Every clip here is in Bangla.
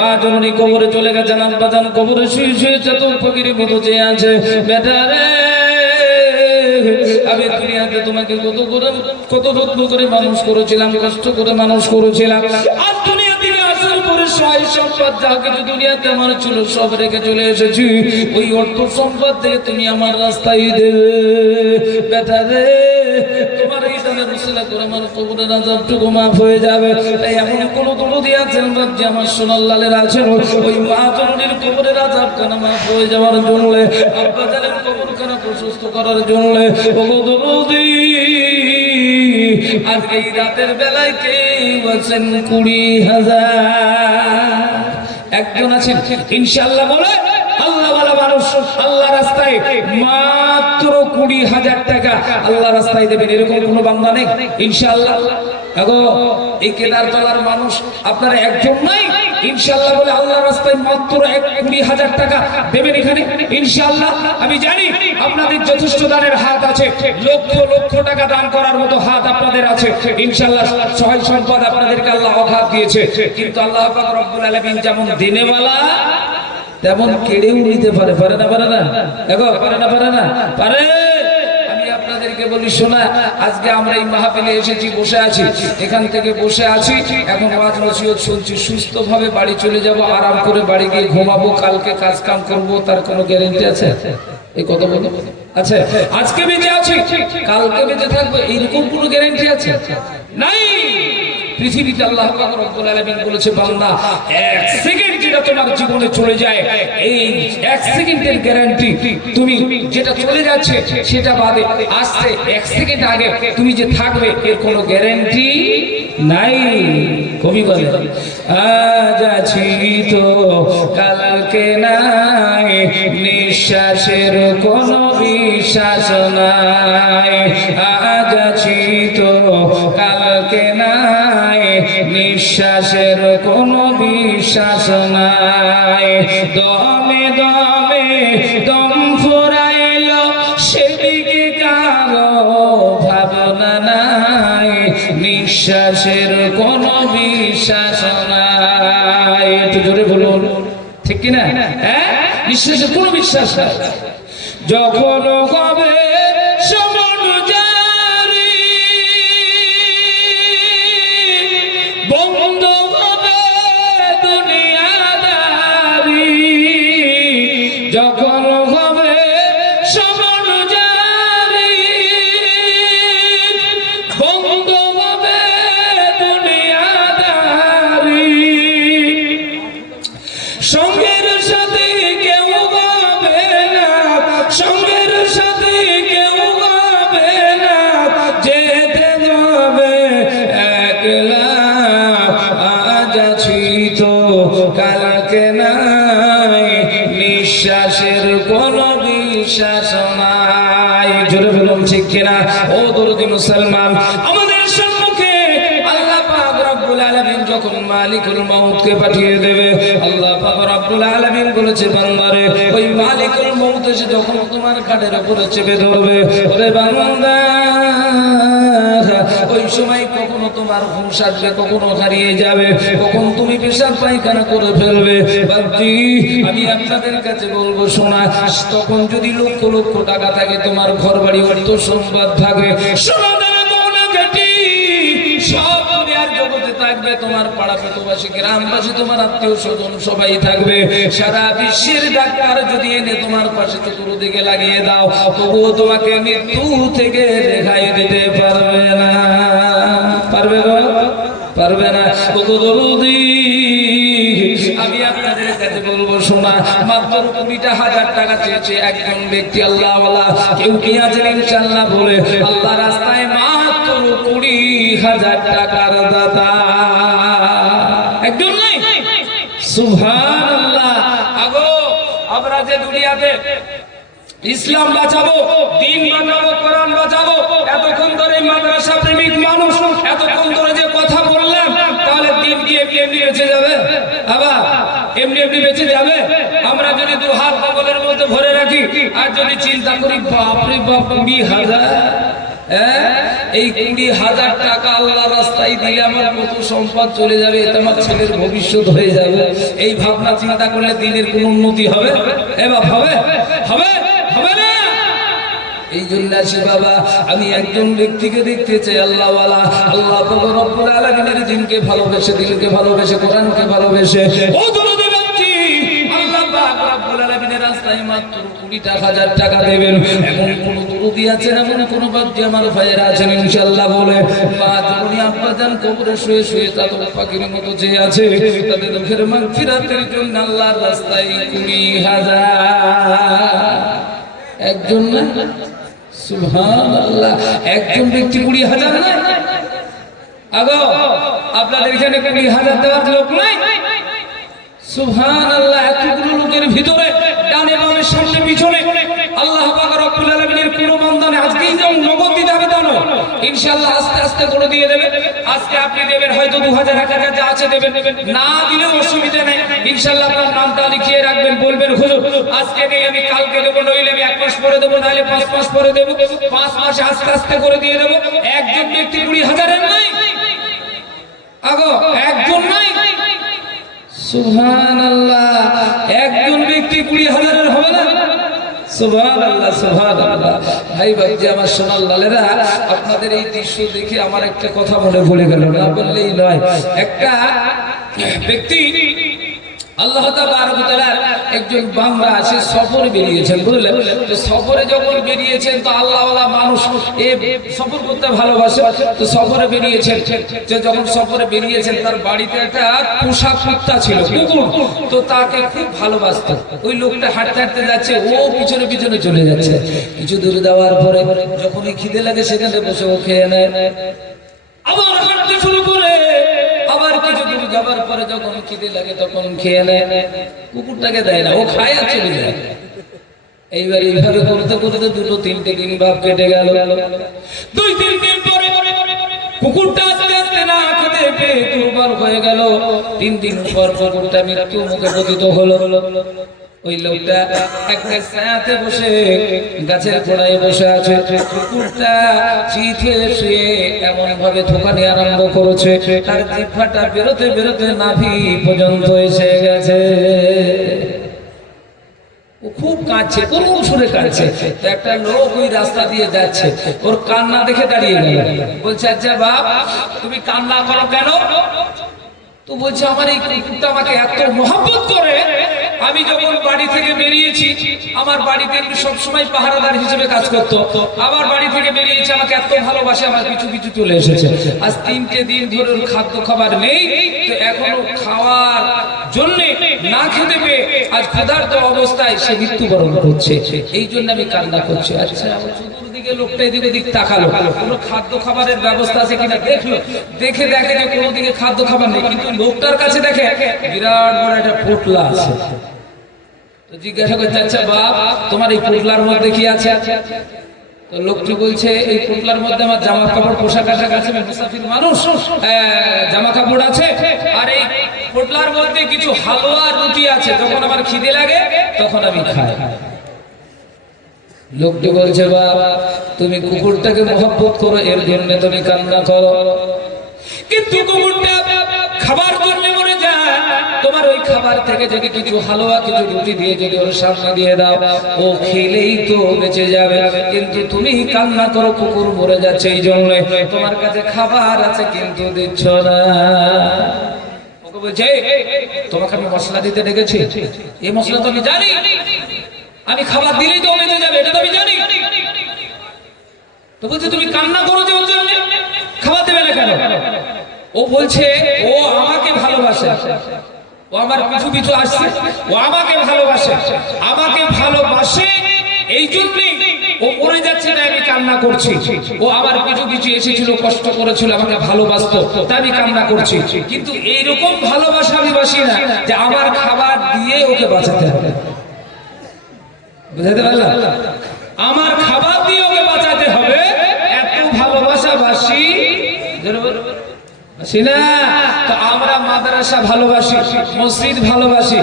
মা জননী কবরে চলে গেছে, আব্বাজান কবরে শুয়ে শুয়ে চাতক ফকিরের মতো চেয়ে আছে। বেটা রে, আমি দুনিয়াতে তোমাকে কত যত্ন করে মানুষ করেছিলাম, কষ্ট করে মানুষ করেছিলাম। আর দুনিয়া থেকে আসার পরে সয় সম্পদ যা কিছু দুনিয়াতে আমার ছিল সব রেখে চলে এসেছি। ওই অর্থ সম্পদ থেকে তুমি আমার রাস্তায় দেবে। বেটা রে, তোমার এই দানের উসিলা করে আমার কবরের আযাবটুকু মাফ হয়ে যাবে। তাই এমন কোন দরদি আছেন যে আমার সোনার লালের আছেন, ওই মা জননীর কবরের আযাবখানা মাফ হয়ে যাওয়ার জন্য, আব্বাজানের কবরখানা প্রশস্ত করার জন্য, ওগো দরদি আজকে এই রাতের বেলায় কেউ আছেন 20,000? একজন আছেন ইনশাআল্লাহ? বলে আল্লাহওয়ালা মানুষ আল্লাহ রাস্তায় মাত্র 20,000 টাকা আল্লাহ রাস্তায় দেবেন, এরকম কোনো বান্দা নেই ইনশাআল্লাহ? আগো এই কেদারতলার মানুষ আপনারা একজন নাই ইনশাআল্লাহ বলে আল্লাহ রাস্তায় মাত্র 20,000 টাকা দেবেন এখানে ইনশাআল্লাহ? আমি জানি আপনাদের যথেষ্ট দানের হাত আছে, লক্ষ লক্ষ টাকা দান করার মতো হাত আপনাদের আছে ইনশাআল্লাহ। সহায় সম্পদ আপনাদেরকে আল্লাহ অগাধ দিয়েছে, কিন্তু আল্লাহ পাক রব্বুল আলামিন যেমন দেনেওয়ালা তেমন কেড়েও নিতে পারে। পারে না? পারে না? দেখো, পারে না? পারে না? পারে। আমি আপনাদেরকে বলি, শোনা, আজকে আমরা এই মাহফিলে এসেছি, বসে আছি, এখান থেকে বসে আছি, এখন ওয়াজ নসিহত শুনছি, সুস্থভাবে বাড়ি চলে যাব, আরাম করে বাড়ি গিয়ে ঘুমাবো, কালকে কাজ কাম করবো, তার কোনো গ্যারান্টি আছে? এই কথা বলো আছে? আজকে বেঁচে আছি, কালকে বেঁচে থাকবো, এইরকম কোনো গ্যারান্টি আছে? নাই। পৃথিবীতে আল্লাহ পাক রব্বুল আলামিন বলেছে, বান্দা 1 সেকেন্ড যেটা তোমার জীবনে চলে যায়, এই 1 সেকেন্ডের গ্যারান্টি, তুমি যেটা চলে যাচ্ছে সেটা বাদে আসছে 1 সেকেন্ড আগে তুমি যে থাকবে এর কোনো গ্যারান্টি নাই। কবি বলে, আজ আছি তো কালকে নাই, নিঃশ্বাসের কোনো বিশ্বাস নাই। আজ আছি তো কালকে নাই, নিঃশ্বাসের কোনো বিশ্বাস নাই। দমে দমে দম ফুরাইল, সেদিকে কারো ভাবনা নাই, নিঃশ্বাসের কোনো বিশ্বাস নাই। একটু জোরে বলুন, ঠিক কিনা? হ্যাঁ, নিঃশ্বাসের কোনো বিশ্বাস নাই। যখন হবে সমন জারি, বন্ধ হবে দুনিয়াদারি, যখন হবে সমন জারি, বন্ধ হবে দুনিয়াদারি, সঙ্গের সাথে কেউ হবে না, সঙ্গের সাথে কেউ হবে না, যেতে হবে একলা। আজ আছি তো কালকে নাই, নিঃশ্বাসের কোনো বিশ্বাস নাই। জোরে বলুন ঠিক কিনা? ও দরদি মুসলমান, আমাদের সম্মুখে আল্লাহ পাক রব্বুল আলামিন যখন মালিকুল মউতকে পাঠিয়ে দেবে, আল্লাহ পাক রব্বুল আলামিন বলেছে, বান্দারে, ওই মালিকুল মউত এসে যখন তোমার কাঁধের উপরে চেপে ধরবে, ওরে বান্দা, ওই সময় কখনো তোমার হুঁশ আসবে, কখনো হারিয়ে যাবে, কখন তুমি পেশাব পায়খানা করে ফেলবে। বাপজি, আমি আপনাদের কাছে বলবো, শোনা, তখন যদি লক্ষ লক্ষ টাকা থাকে, তোমার ঘর বাড়ি অর্থ সম্পদ থাকে, সোনা দানা গয়না গাটি সব দুনিয়ার জগতে থাকবে, তোমার পাড়া প্রতিবেশী গ্রামবাসী তোমার আত্মীয় স্বজন সবাই থাকবে, সারা বিশ্বের ডাক্তার যদি এনে তোমার পাশে চতুর্দিকে লাগিয়ে দাও, তবুও তোমাকে মৃত্যু থেকে রেহাই দিতে পারবে না। পারবে গো? পারবে না। আমি আপনাদের কাছে বলবো, শোনা, মাত্র 20,000 টাকা চেয়েছে একজন ব্যক্তি, আল্লাহওয়ালা, কেউ কি আছেন ইনশাআল্লাহ বলে আল্লাহ রাস্তায় মাত্র 20,000 টাকার দাতা একজন নাই? সুবহানাল্লাহ। আগো আমরা যে দুনিয়াতে ইসলাম বাঁচাবো, দ্বীন বাঁচাবো, কোরআন বাঁচাবো, এতক্ষণ ধরে মাদ্রাসা প্রেমিক মানুষ এতক্ষণ ধরে যে কথা বললাম, তাহলে দ্বীন কি এমনি বেঁচে যাবে? আবার এমনি বেঁচে যাবে? আমরা যদি 2 হাত পাগলের মধ্যে ভরে রাখি আর যদি চিন্তা করি, বাপরে বাপ, 20,000 এই 20,000 টাকা আল্লাহ রাস্তায় দিলে আমার কত সম্পদ চলে যাবে, এতে আমার ছেলের ভবিষ্যৎ হয়ে যাবে, এই ভাবনা চিন্তা করলে দিনের কোনো উন্নতি হবে? এবার হবে হবে হবে না। এই জন্য আসি বাবা, আমি একজন ব্যক্তিকে দেখতে চাই আল্লাহওয়ালা, আল্লাহ রব্বুল আলামিনের দিনকে ভালোবেসে, দিনকে ভালোবেসে, কোরআনকে ভালোবেসে, ও দুরুদ বাচ্চি আল্লাহ পাক রব্বুল আলামিনের রাস্তায় মাত্র 20,000 টাকা দেবেন। এমন কোন দুরুদি আছেন, এমন কোন বাচ্চা আমার ভাইয়েরা আছেন ইনশাআল্লাহ বলে মা জননী আব্বাজান কবরে শুয়ে শুয়ে চাতক পাখির মতো যে আছে, তাদের রুহের মাগফিরাতের জন্য আল্লাহর রাস্তায় 20,000 একজন না, সুবহানাল্লাহ, একজন ব্যক্তি 20,000 না। আগো আপনাদের এখানে 20,000 দেওয়ার লোক নাই? সুবহানাল্লাহ, এতগুলো লোকের ভিতরে ডানে বামে সামনে পিছনে আল্লাহ পাক রব্বুল আলামিনের কোন বান্দানে আজকেই যেমন নগদ দিতে হবে তা নয়, ইনশাআল্লাহ আস্তে আস্তে করে দিয়ে দেবে। আজকে আপনি দেবেন হয়তো 2,000 1,000 যা আছে দেবেন, না দিলেও অসুবিধা নেই, ইনশাআল্লাহ আপনার নামটা লিখিয়ে রাখবেন, বলবেন হুজুর আজকে নেই আমি কালকে দেবো, নইলে আমি 1 মাস পরে দেবো, নাহলে 5 মাস পরে দেবো, 5 মাসে আস্তে আস্তে করে দিয়ে দেবো। একজন ব্যক্তি 20,000 নাই আগো, একজন নাই। সুবহানাল্লাহ, একজন ব্যক্তি 20,000 হবে না? সুবহানাল্লাহ সুবহানাল্লাহ। ভাই বাবজি আমার সোনার লালেরা, আপনাদের এই দৃশ্য দেখে আমার একটা কথা মনে পড়ে গেল, না বললেই নয়। একটা ব্যক্তি আল্লাহ তাআলার একজন বান্দা আছে, সফরে বেরিয়েছেন, বুঝলেন? তো সফরে যখন বেরিয়েছেন তো আল্লাহওয়ালা মানুষ এ সফর করতে ভালোবাসে, তো সফরে বেরিয়েছেন। যে যখন সফরে বেরিয়েছেন তার বাড়িতে একটা পোষা কুত্তা ছিল, কুকুর, তো তাকে খুব ভালোবাসতো। ওই লোকটা হাঁটতে হাঁটতে যাচ্ছে, ও পিছনে পিছনে চলে যাচ্ছে। কিছু দূর যাওয়ার পরে যখন খিদে লাগে সেখানে বসে ও খেয়ে নেয়, আবার হাঁটতে শুরু করে, আবার কিছু দূর যাবার পরে যখন খিদে লাগে তখন খেয়ে নেয়, কুকুরটাকে দেয় না, ও খায় আর চলে যায়। এইবার এইভাবে করতে করতে 2-3 দিন ভাব কেটে গেল। 2-3 দিন পরে কুকুরটা আস্তে আস্তে না খেতে পেয়ে দুর্বল হয়ে গেল। 3 দিন পর কুকুরটা মৃত্যু মুখে পতিত হলো। ওই লোকটা একটা ছায়াতে বসে গাছের গোড়ায় বসে আছে, কুকুরটা চিত হয়ে শুয়ে এমন ভাবে থোকানি আরম্ভ করেছে, তার জিহ্বাটা বেরোতে বেরোতে নাভি পর্যন্ত এসে গেছে। ও খুব কাঁদছে, করুণ সুরে কাঁদছে। একটা লোক ওই রাস্তা দিয়ে যাচ্ছে, ওর কান্না দেখে দাঁড়িয়ে গেল, বলছে আচ্ছা বাপ তুমি কান্না করো কেন? তো বলছে আমার এই কুকুরটা আমাকে এত মহব্বত করে, আমি যখন বাড়ি থেকে বেরিয়েছি, আমার বাড়িতে সবসময় পাহারাদার হিসেবে কাজ করতো, আবার বাড়ি থেকে বেরিয়েছে, আমাকে এত ভালোবাসে, আমার কিছু কিছু চলে এসেছে। আজ 3টে দিন ধরে খাদ্য খাবার নেই, তো এখনো খাওয়ার জন্য না খেতে পেয়ে আজ ক্ষুধার্ত অবস্থায় সে মৃত্যুবরণ করছে, এই জন্য আমি কান্না করছি। আচ্ছা চতুর্দিকে লোকটা এদিকে দিক তাকালো, কোনো খাদ্য খাবারের ব্যবস্থা আছে কিনা দেখলো, দেখে দেখে যে কোনো দিকে খাদ্য খাবার নেই, কিন্তু লোকটার কাছে দেখে বিরাট বড় একটা পোটলা আছে। তো জিজ্ঞাসা করছে আচ্ছা বাপ তোমার এই পোটলার মধ্যে কি আছে? তো লোকটি বলছে এই পোটলার মধ্যে আমার জামা কাপড় পোশাক আশাক আছে, আমি মুসাফির মানুষ, জামা কাপড় আছে, আর এই পোটলার মধ্যে কিছু হালুয়া রুটি আছে, যখন আমার খিদে লাগে তখন আমি খাই। লোকটি বলছে বাবা তুমি কুকুরটাকে মহব্বত করো, এর জন্য তুমি কান্না করো, কিন্তু কুকুরটা খাবার জন্য মরে যায়, তোমার ওই খাবার থেকে যদি কিছু হালুয়া কিছু রুটি দিয়ে যদি ওর সামনে দিয়ে দাও, ও খেলেই তো বেঁচে যাবে, কিন্তু তুমি কান্না করো কুকুর মরে যাচ্ছে এই জন্য, তোমার কাছে খাবার আছে কিন্তু দিচ্ছ না। ওকে বলছে তোমাকে আমি মশলা দিতে ডেকেছি, এই মশলা তো আমি জানি, আমি খাবার দিলেই তো বেঁচে যাবে, এটা তো আমি জানি। তো বলছে তুমি কান্না করো যে ওর জন্য, খাবার দেবে না কেন? ও বলছে ও আমাকে ভালোবাসে, ও আমার পিছু পিছু আসছে, ও আমাকে ভালোবাসে, আমাকে ভালোবাসে এই জন্যই ও মরে যাচ্ছে না আমি কান্না করছি, ও আমার পিছু পিছু এসেছিল, কষ্ট করেছিল, আমাকে ভালোবাসতো তাই আমি কান্না করছি, কিন্তু এইরকম ভালোবাসা আমি বাসি না যে আমার খাবার দিয়ে ওকে বাঁচাতে হবে। বুঝাতে পারলাম? আমার খাবার দিয়ে ওকে বাঁচাতে হবে, এত ভালোবাসা বাসি না। তো আমরা মাদ্রাসা ভালোবাসি, মসজিদ ভালোবাসি,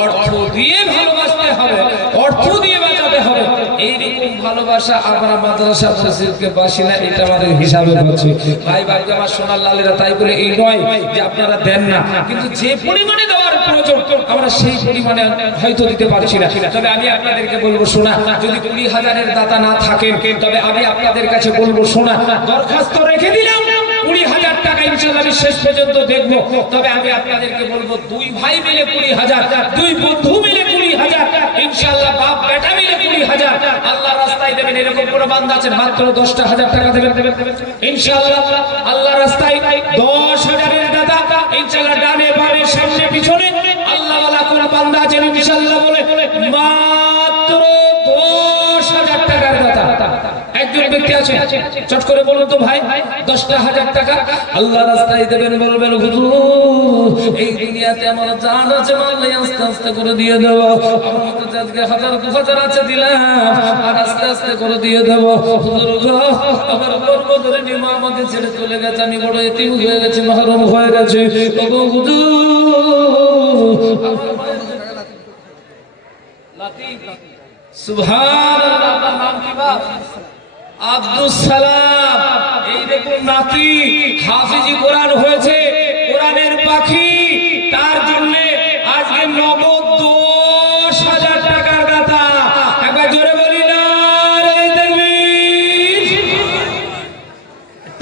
অর্থ দিয়ে ভালোবাসতে হবে, অর্থ দিয়ে বাঁচাতে হবে, এইরকম ভালোবাসা আমরা মাদ্রাসা মসজিদকে বাসি না, এটা আমাদের হিসাবে হচ্ছে। ভাই ভাই আমার সোনার লালেরা, তাই বলে এই নয় যে আপনারা দেন না, কিন্তু যে পরিমাণে দেওয়ার প্রয়োজন আমরা সেই পরিমাণে হয়তো দিতে পারছি না। তবে আমি আপনাদেরকে বলবো শোনা, যদি 20,000-এর দাতা না থাকেন তবে আমি আপনাদের কাছে বলবো শোনা, দরখাস্ত রেখে দিলাম 20,000 টাকা ইনশাআল্লাহ আমি শেষ পর্যন্ত দেখব। তবে আমি আপনাদেরকে বলবো 2 ভাই মিলে 20,000, 2 বন্ধু মিলে 20,000, ইনশাআল্লাহ বাপ বেটা মিলে 20,000 আল্লাহ রাস্তায় দেবেন। এরকম কোন বান্দা আছেন মাত্র 10,000 টাকা দেবেন? ইনশাআল্লাহ আল্লাহ রাস্তায় 10,000-এর দাতা ইনশাআল্লাহ ডানে বামে সামনে পিছনে আল্লাহ ওয়ালা কোন বান্দা আছেন ইনশাআল্লাহ বলে মাত্র 10,000 টাকার দাতা একজন ব্যক্তি আছে? চট করে বলুন তো ভাই, 10,000 টাকা আল্লাহ রাস্তায় দেবেন। বলবেন হুজুর এই দুনিয়াতে আমার জান আছে, মাল্লাই আস্তে আস্তে করে দিয়ে দেব। আমার তো আজকে 1,000-2,000 আছে দিলাম, আর আস্তে আস্তে করে দিয়ে দেব। হুজুর গো আমার গর্ব ধরে নিয়ে মা আমাকে ছেড়ে চলে গেছে, আমি বড় এতিম হয়ে গেছি, মাহরুম হয়ে গেছি। ওগো হুজুর লাতিফ সুবহানাল্লাহ, আপনার নাম কি বাপ? আব্দুস সালাম। এই দেখুন নাতি হাফিজি কোরআন হয়েছে, কোরআনের পাখি, তার জন্য আজকে নগদ 10,000 টাকার দাতা। একবার জোরে বলি না রে তাকবীর।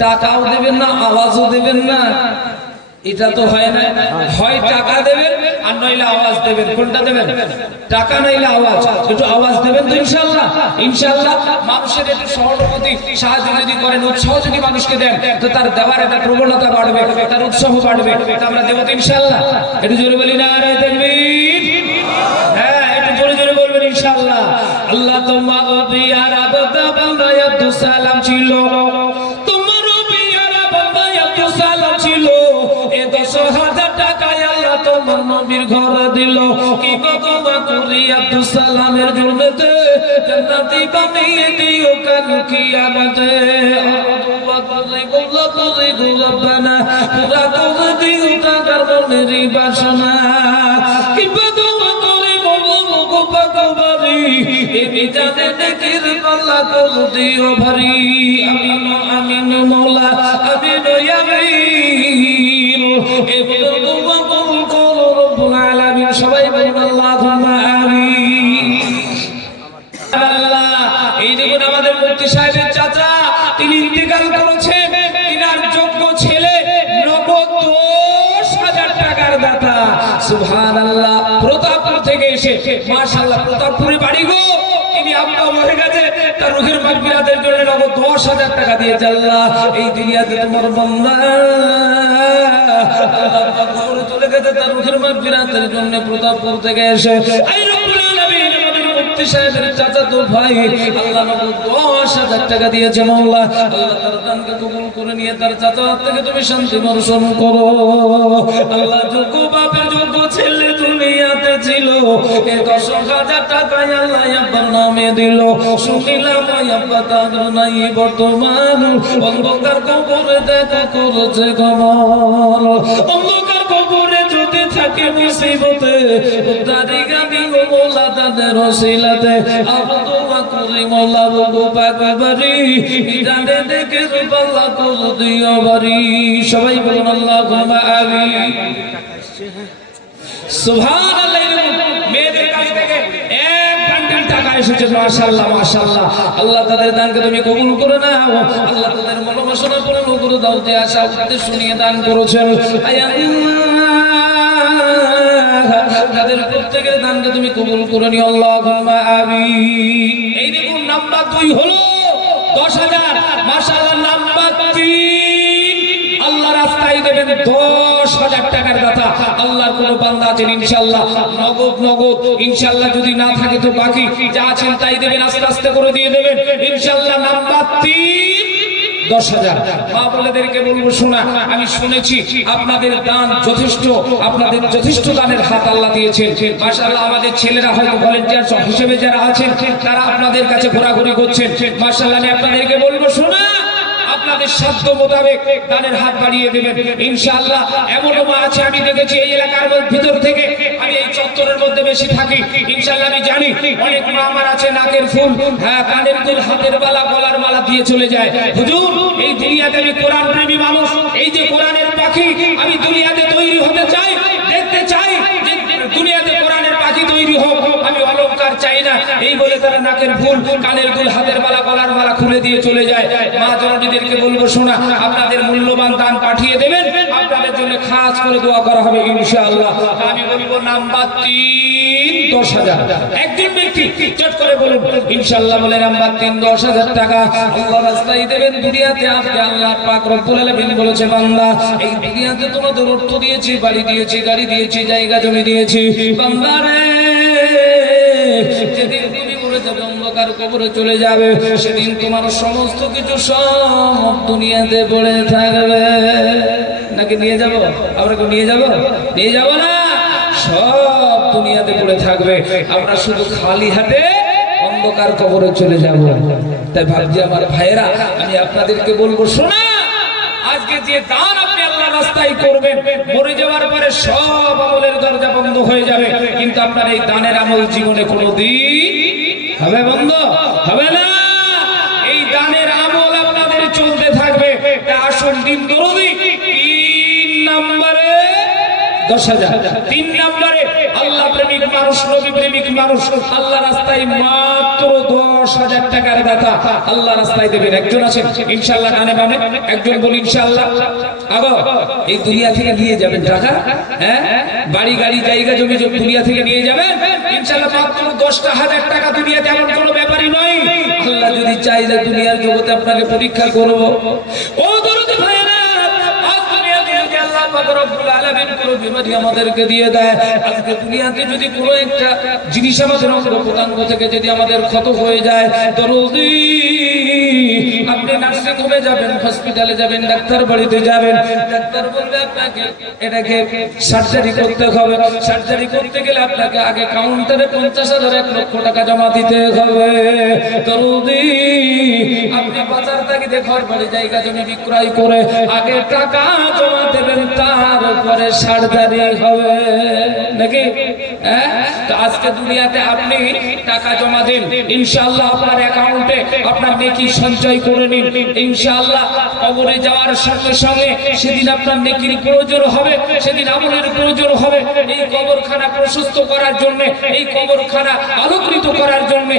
টাকাও দেবেন না, আওয়াজও দেবেন না, এটা তো হয় না। হয় টাকা দেবেন আর নইলে আওয়াজ দেবেন। কোনটা দেবেন? টাকা নইলে আওয়াজ। একটু আওয়াজ দেবেন তো ইনশাআল্লাহ। ইনশাআল্লাহ মানুষের একটু সহানুভূতি সাহায্য যদি করেন, উৎসাহ যদি মানুষকে দেন, তো তার দেওয়ার একটা প্রবণতা বাড়বে, তার উৎসাহ বাড়বে। তা আমরা দেব তো ইনশাআল্লাহ। একটু জোরে বলি না রে তাকবীর। হ্যাঁ একটু জোরে জোরে বলবেন ইনশাআল্লাহ। আল্লাহ তোমার পিয়ার আবদা বান্দা আব্দুস সালাম ছিল, তোমার পিয়ার বান্দা আব্দুস সালাম ছিল। 10,000 টাকা আল্লাহ তোমার নবীর ঘরে দিল। কি কতবা করি আব্দুস সালামের জন্যতে জান্নাতি বানিয়ে দিও কাল কিয়ামতে। আল্লাহ করে বলল করে রব্বানা পুরা করে দিও টাকার মনের বাসনা। কি কতবা করে বলল গো পাকবারি এ বিজানে নেকির পাল্লা করে দিও ভারী। আমিন আমিন মওলা আমিন ইয়া আমিন। সবাই বলুন আল্লাহুম্মা আমিন। এই দেখুন আমাদের মুফতি সাহেবের চাচা, তিনি ইন্তেকাল করেছেন, তিনার যোগ্য ছেলে নগদ 10,000 টাকার দাতা। সুবহানাল্লাহ। প্রতাপপুর থেকে এসে, মাশাআল্লাহ প্রতাপপুরে বাড়ি গো, তিনি আব্বা মরে গেছে, তার রুহের মাগফিরাতের জন্য নগদ 10,000 টাকা দিয়েছে। আল্লাহ এই দুনিয়াতে তোমার বান্দা আল্লাহ চলে গেছে, তার রুহের মাগফিরাতের জন্য প্রতাপপুর থেকে এসে আই রব্বুল আলামিন আমাদের মুফতি সাহেবের চাচাতো ভাই আল্লাহ নগদ 10,000 টাকা দিয়েছে। মাওলা আল্লাহ তার দানকে কবুল করে নিয়ে তার চাচা থেকে তুমি শান্তি বর্ষণ করো। আল্লাহ যোগ্য বাপের যোগ্য ছেলে দুনিয়াতে ছিল, এই 10,000 টাকা আল্লাহ আব্বার নামে দিল। শুনিলাম আব্বা তার নাই বর্তমান, অন্ধকার কবরে দেখা করেছে গমন। অন্ধকার কবরে যদি থাকে মুসিবতে উদ্ধারি গানি গো মোলা তাদের ওসিলাতে। আল্লাহ দোয়া করি মোলা গো পাকবারি জানে দেখে পাল্লা করে দিও বাড়ি। সবাই বলুন আল্লাহুম্মা আমিন। সুবহানাল্লাহ। মেয়েদের কাছ থেকে এক বান্ডিল টাকা এসেছে, মাশাআল্লাহ মাশাআল্লাহ। আল্লাহ তাদের দানকে তুমি কবুল করে নাও। আল্লাহ তাদের মনোবাসনা পূরণ করে দাও, যে আশা উদ্দেশ্য শুনিয়ে দান করেছেন তাদের প্রত্যেকের দানকে তুমি কবুল করে নিও। আল্লাহুম্মা আমিন। এই দেখুন নাম্বার 2 হলো 10,000। মাশাআল্লাহ। নাম্বার 3 আল্লাহ রাস্তায় দেবেন 10,000 টাকার দাতা। আল্লাহর কোন বান্দা আছেন ইনশাআল্লাহ নগদ নগদ, ইনশাআল্লাহ যদি না থাকে তো বাকি যা আছেন তাই দেবেন, আস্তে আস্তে করে দিয়ে দেবেন ইনশাআল্লাহ। নাম্বার 3 10,000। মা বলেদেরকে বলবো শোনা, আমি শুনেছি আপনাদের দান যথেষ্ট, আপনাদের যথেষ্ট দানের হাত আল্লাহ দিয়েছেন। মাশাআল্লাহ। আমাদের ছেলেরা হয়তো ভলান্টিয়ার হিসেবে যারা আছেন তারা আপনাদের কাছে ঘোরাঘুরি করছেন। মাশাআল্লাহ। আমি আপনাদেরকে বলবো শোনা, আপনার আপনাদের সাধ্য মোতাবেক দানের হাত বাড়িয়ে দেবেন ইনশাআল্লাহ। এমনও মা আছে আমি দেখেছি এই এলাকার ভিতর থেকে, আমি এই চত্বরের মধ্যে বেশি থাকি, ইনশাআল্লাহ আমি জানি অনেক মা আমার আছে নাকের ফুল, হ্যাঁ কানের দুল, হাতের বালা, গলার মালা দিয়ে চলে যায়। হুজুর এই দুনিয়াতে আমি কোরআন প্রেমী মানুষ, এই যে কোরআনের পাখি, আমি দুনিয়াতে তৈরি হতে চাই, দেখতে চাই যে দুনিয়াতে কোরআনের পাখি তৈরি হোক, আমি অলংকার চাই না। এই বলে তারা নাকের ফুল, কানের দুল, হাতের বালা, গলার মালা খুলে দিয়ে চলে যায়। মা জননীদেরকে বলবো শোনা, আপনাদের মূল্যবান দান পাঠিয়ে দেবেন, আপনাদের জন্য খাস করে দোয়া করা হবে ইনশাআল্লাহ। আমি বলবো নাম্বার 3 10,000। একজন ব্যক্তি চট করে বলুন ইনশাআল্লাহ, বলে নাম্বার 3 10,000 টাকা আল্লাহ রাস্তায় দেবেন। দুনিয়াতে আপনি আল্লাহ পাক রব্বুল আলামিন বলেছে বান্দা এই দুনিয়াতে তোমাদের অর্থ দিয়েছি, বাড়ি দিয়েছি, গাড়ি দিয়েছি, জায়গা জমি দিয়েছি, বান্দা রে যেদিন তুমি মরে যাবে, অন্ধকার কবরে চলে যাবে, সেদিন তোমার সমস্ত কিছু সব দুনিয়াতে পড়ে থাকবে। নাকি নিয়ে যাব? আমরা কি নিয়ে যাব? নিয়ে যাব না, সব দুনিয়াতে পড়ে থাকবে, আমরা শুধু খালি হাতে অন্ধকার কবরে চলে যাব। তাই ভাবছি আমার ভাইয়েরা, আমি আপনাদেরকে বলবো শোনা, আজকে যে দান আপনি আল্লাহ রাস্তায় করবেন, মরে যাওয়ার পরে সব আমলের দরজা বন্ধ হয়ে যাবে, কিন্তু আপনার এই দানের আমল জীবনে কোনোদিন হবে বন্ধ হবে না। এই দানের আমল আপনাদের চলতে থাকবে। আসল দিন দরদি 3 নম্বরে 10,000, 3 নম্বরে আল্লাহ প্রেমিক মানুষ, নবী প্রেমিক মানুষ আল্লাহ রাস্তায় মাত্র 10,000 টাকার দাতা আল্লাহ রাস্তায় দেবেন। একজন আছেন ইনশাআল্লাহ, ডানে বামে একজন বলি ইনশাআল্লাহ। আগো এই দুনিয়া থেকে নিয়ে যাবেন টাকা, হ্যাঁ বাড়ি গাড়ি জায়গা জমি দুনিয়া থেকে নিয়ে যাবেন ইনশাআল্লাহ। মাত্র 10,000 টাকা দুনিয়াতে এমন কোনো ব্যাপারই নয়। আল্লাহ যদি চাইলে দুনিয়ার জগতে আপনাকে পরীক্ষা করব। ও দরদি ভাইরা, আমাদেরকে দিয়ে দেয়, আজকে দুনিয়াতে যদি কোনো একটা জিনিস আমাদের অঙ্গ প্রত্যঙ্গ থেকে যদি আমাদের ক্ষত হয়ে যায়, দরদি আপনি নার্সিং হোমে যাবেন, হসপিটালে যাবেন, ডাক্তার বাড়িতে যাবেন, ডাক্তার বলবে আপনাকে এটাকে সার্জারি করতে হবে। সার্জারি করতে গেলে আপনাকে আগে কাউন্টারে 50,000 1 লক্ষ টাকা জমা দিতে হবে। দরদি আপনি বাজার থেকে ঘর বাড়ি জায়গা জমি বিক্রয় করে আগে টাকা জমা দেবেন, তারপরে সার্জারি হবে নাকি? তো আজকে দুনিয়াতে আপনি টাকা জমা দিন, ইনশাআল্লাহ আপনার অ্যাকাউন্টে আপনার নেকি সঞ্চয় করে নিন, ইনশাআল্লাহ কবরে যাওয়ার সঙ্গে সঙ্গে সেদিন আপনার নেকির প্রয়োজন হবে, সেদিন আমলের প্রয়োজন হবে। এই কবরখানা প্রশস্ত করার জন্য, এই কবরখানা আলোকিত করার জন্য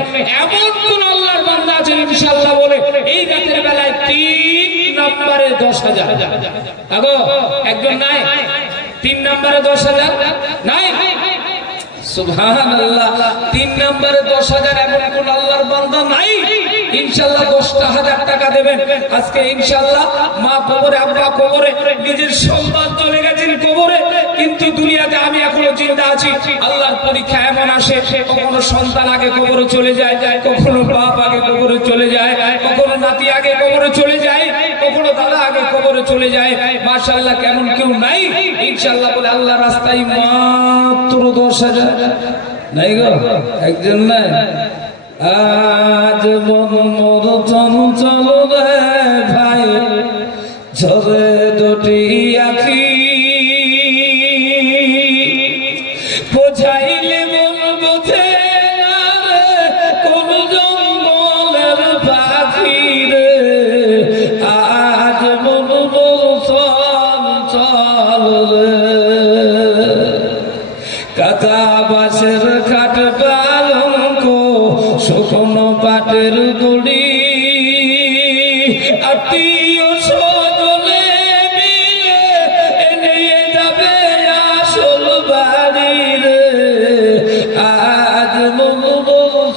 এমন কোন আল্লাহর বান্দা আছে ইনশাআল্লাহ বলে এই রাতের বেলায় 3 নম্বরে 10,000। আগো একজন নাই 3 নম্বরে 10,000 নাই? সুবহানাল্লাহ, 3 নম্বরে 10,000 এমন কোন আল্লাহর বান্দা নাই ইনশাআল্লাহ 10,000 টাকা দেবেন। আজকে ইনশাআল্লাহ মা কবরে, আব্বা কবরে, নিজের সন্তান চলে গেছেন কবরে, কিন্তু দুনিয়াতে আমি এখনো জিন্দা আছি। আল্লাহর পরীক্ষা এমন আসে, কখনো সন্তান আগে কবরে চলে যায়, কখনো বাপ আগে কবরে চলে যায়, কখনো নাতি আগে কবরে চলে যায়, কখনো দাদা আগে কবরে চলে যায়। মাশাআল্লাহ, কেমন কেউ নাই ইনশাআল্লাহ বলে আল্লাহ রাস্তায় মাত্র 10,000 নাই গো, একজন নাই। আজ মোর চঞ্চল রে ভাই, ঝরে দুটি আখি, বোঝাইলে মন বোঝে না রে, কোন জঙ্গলের পাখি রে। আজ মন চঞ্চল রে, কাঁচা বাঁশের খাট পালঙ্ক, শুকনো পাটের দড়ি, আত্মীয় স্বজনে মিলে নিয়ে যাবে আসল বাড়ি রে। আজ মন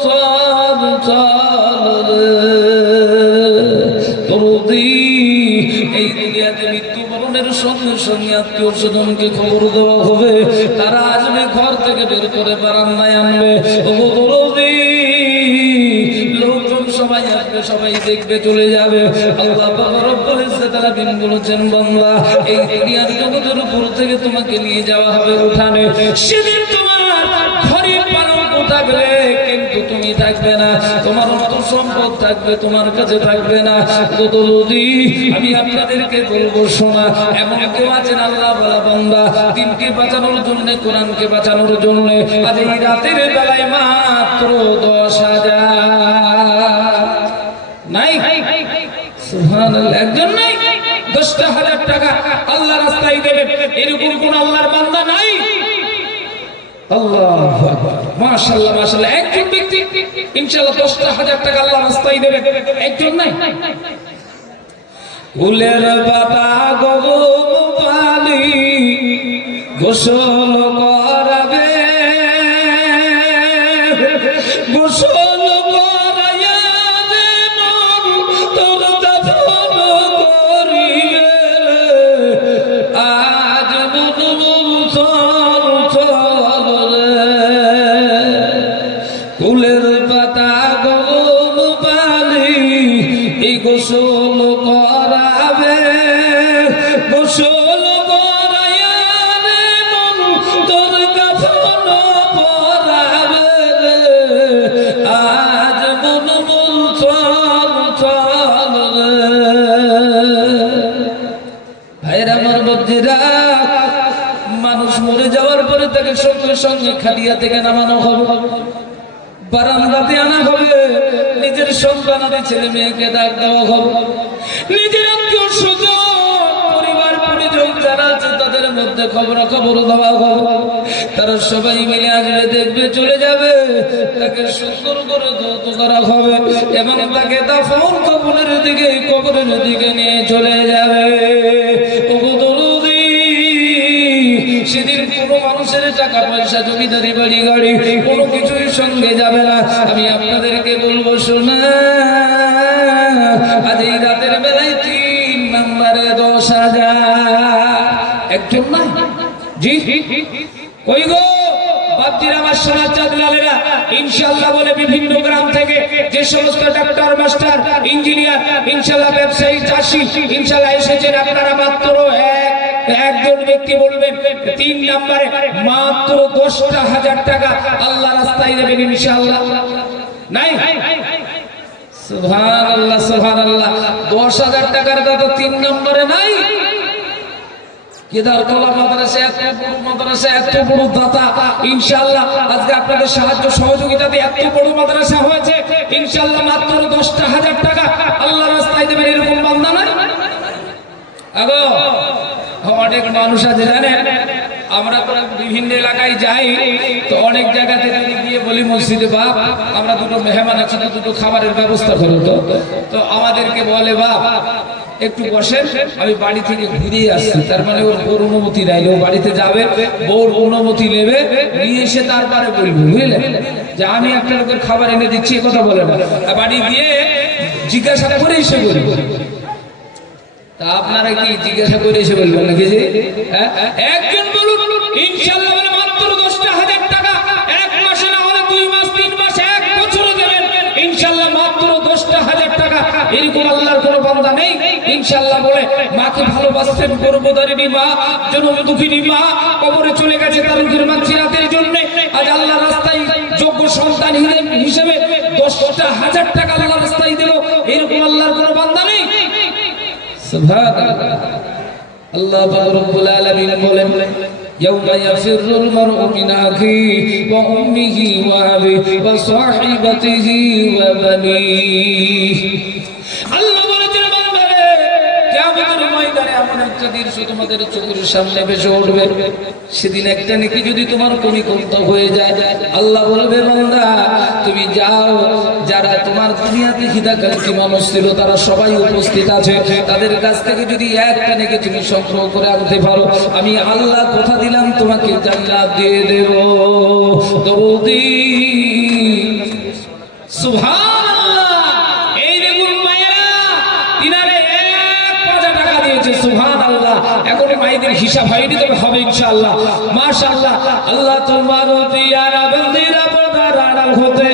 চঞ্চল রে। দরদি এই দুনিয়াতে মৃত্যুবরণের সঙ্গে সঙ্গে আত্মীয় স্বজনকে খবর দেওয়া হবে, তারা আসবে ঘর থেকে বের করে বারান্দায় আনবে। লোকজন সবাই আসবে, সবাই দেখবে, চলে যাবে। আল্লাহ পাক রব্বুল ইজ্জত আলামিন বলেছেন, বান্দা এই দুনিয়ার জগতের উপর থেকে তোমাকে নিয়ে যাওয়া হবে উঠানে। সেদিন তোমার ঘরে পালঙ্ক থাকবে, কিন্তু তুমি থাকবে না। তোমার অন্তর সম্পদ থাকবে তোমার কাছে থাকবে না। যদি আমি আপনাদেরকে বলবো শোনা, এমন কেউ আছেন আল্লাহ বলা বান্দা দিনকে বাঁচানোর জন্য, কোরআনকে বাঁচানোর জন্য আজ এই রাতের বেলায় মাত্র 10,000 নাই? সুবহানাল্লাহ, একজন নাই? 10,000 টাকা আল্লাহ রাস্তায় দেবেন, এরকম কোন আল্লাহর বান্দা নাই? আল্লাহু আকবার, মাশাআল্লাহ মাশাআল্লাহ। একজন ব্যক্তি ইনশাআল্লাহ 10,000 টাকা আল্লাহ রাস্তায় দেবে, একজন নাই? ফুলের বাবা গরম পানি গোসল করাবে, গোসল করাইয়া তোর দাফন করিবে। আজ চল চল ফুলের পাতা গরম পানি এই গোসল করাবে, গোসল করাইয়া মন তোর কাফন পরাবে। আজ মন বল চল চল ভাইরা আমার বন্ধুরা, মানুষ মরে যাওয়ার পরে তাকে সঙ্গে সঙ্গে খালিয়া থেকে নামানো হবে, বারান্দাতে আনা হবে, নিজের সন্তানাদি ছেলে মেয়েকে ডাক দেওয়া হবে, নিজের আত্মীয় স্বজন পরিবার পরিজন যারা আছে তাদের মধ্যে খবর দেওয়া হবে। তারা সবাই মিলে আসবে, দেখবে, চলে যাবে, তাকে সুন্দর করে ধৌত করা হবে এবং তাকে দাফন কবরের দিকে নিয়ে চলে যাবে। সেদিন কোনো মানুষের টাকা পয়সা জমিদারি বাড়ি গাড়ি কোনো কিছুই সঙ্গে যাবে না। আমি আপনাদেরকে বলবো শোনা, আজ এই রাতের বেলায় 3 নম্বরে 10,000 একজন নাই? জি কই গো বাপজিরা, আমার সোনার চাঁদলালেরা ইনশাআল্লাহ বলে বিভিন্ন গ্রাম থেকে যে সমস্ত ডাক্তার মাস্টার ইঞ্জিনিয়ার ইনশাআল্লাহ ব্যবসায়ী চাষি ইনশাআল্লাহ এসেছেন, আপনারা মাত্র একজন ব্যক্তি বলবেন 3 নম্বরে মাত্র 10,000 টাকা আল্লাহ রাস্তায় দেবেন ইনশাআল্লাহ। নাই? সুবহানাল্লাহ সুবহানাল্লাহ, 10,000 টাকার দাদা 3 নম্বরে নাই? কেদারতলা মাদ্রাসা এত বড় দাতা ইনশাআল্লাহ, আজকে আপনাদের সাহায্য সহযোগিতাতে এত বড় মাদ্রাসা হয়েছে ইনশাআল্লাহ। মাত্র 10,000 টাকা আল্লাহ রাস্তায় দেবেন, এরকম বান্দা নাই? আগো অনেক মানুষ আছে জানেন, আমরা বিভিন্ন এলাকায় যাই তো অনেক জায়গা থেকে গিয়ে বলি মসজিদে, বাপ আমরা দুটো মেহমান আছে, দুটো খাবারের ব্যবস্থা করো। তো আমাদেরকে বলে, বাপ একটু বসেন, আমি বাড়ি থেকে ঘুরিয়ে আসছি। তার মানে ওর বউর অনুমতি নেই, ও বাড়িতে যাবে, বউর অনুমতি নেবে, নিয়ে এসে তারপরে বলবো, বুঝলেন, যে আমি একটা লোকের খাবার এনে দিচ্ছি, এ কথা বলে না, বাড়ি গিয়ে জিজ্ঞাসা করে এসে বলবো। তা আপনারা কি জিজ্ঞাসা করে এসে বলবেন নাকি? যে একজন বলুন ইনশাআল্লাহ মানে মাত্র 10,000 টাকা, 1 মাসে না হলে 2 মাস 3 মাস 1 বছর দেবেন ইনশাআল্লাহ, মাত্র 10,000 টাকা। এরকম আল্লাহর কোনো বান্দা নেই ইনশাআল্লাহ বলে মাকে ভালোবাসতেন, গর্ভধারিণী মা, জনম দুঃখিনী মা কবরে চলে গেছে, তার রুহের মাগফিরাতের জন্য আজ আল্লাহ রাস্তায় যোগ্য সন্তান হিসেবে 10,000 টাকা আল্লাহ রাস্তায় দিল, এরকম আল্লাহর কোনো বান্দা নেই। সুবহানাল্লাহ, আল্লাহ পাক রব্বুল আলামিন বলেন, ইয়াউমা ইয়াফিরুল মারউ মিন আখিহি ওয়া উম্মিহি ওয়া আবিহি ওয়া সাহিবাতিহি ওয়া বানিহি। আল্লাহ বলেছেন বান্দারে, কিয়ামতের ময়দানে এমন একটা দৃশ্য তোমাদের চোখের সামনে ভেসে উঠবে, সেদিন একটা নেকি যদি তোমার কমিকন্ত হয়ে যায়, আল্লাহ বলবে, বান্দা তুমি যাও, যারা তোমার দুনিয়াতে হিতাকাঙ্ক্ষী মানুষ ছিল তারা সবাই উপস্থিত আছে, তাদের কাছ থেকে যদি একটা নেকি তুমি সংগ্রহ করে আনতে পারো, আমি আল্লাহ কথা দিলাম তোমাকে জান্নাত দিয়ে দেব। দৌদি সুবহানাল্লাহ, এই দেখুন মায়েরা, তিনারে 1,000 টাকা দিয়েছে, সুবহানাল্লাহ। এখন মায়েদের হিসাব হয়নি, তবে হবে ইনশাআল্লাহ, মাশাআল্লাহ। আল্লাহ তোমার দিয়ারা বন্দিরা পর্দার আড়াল হতে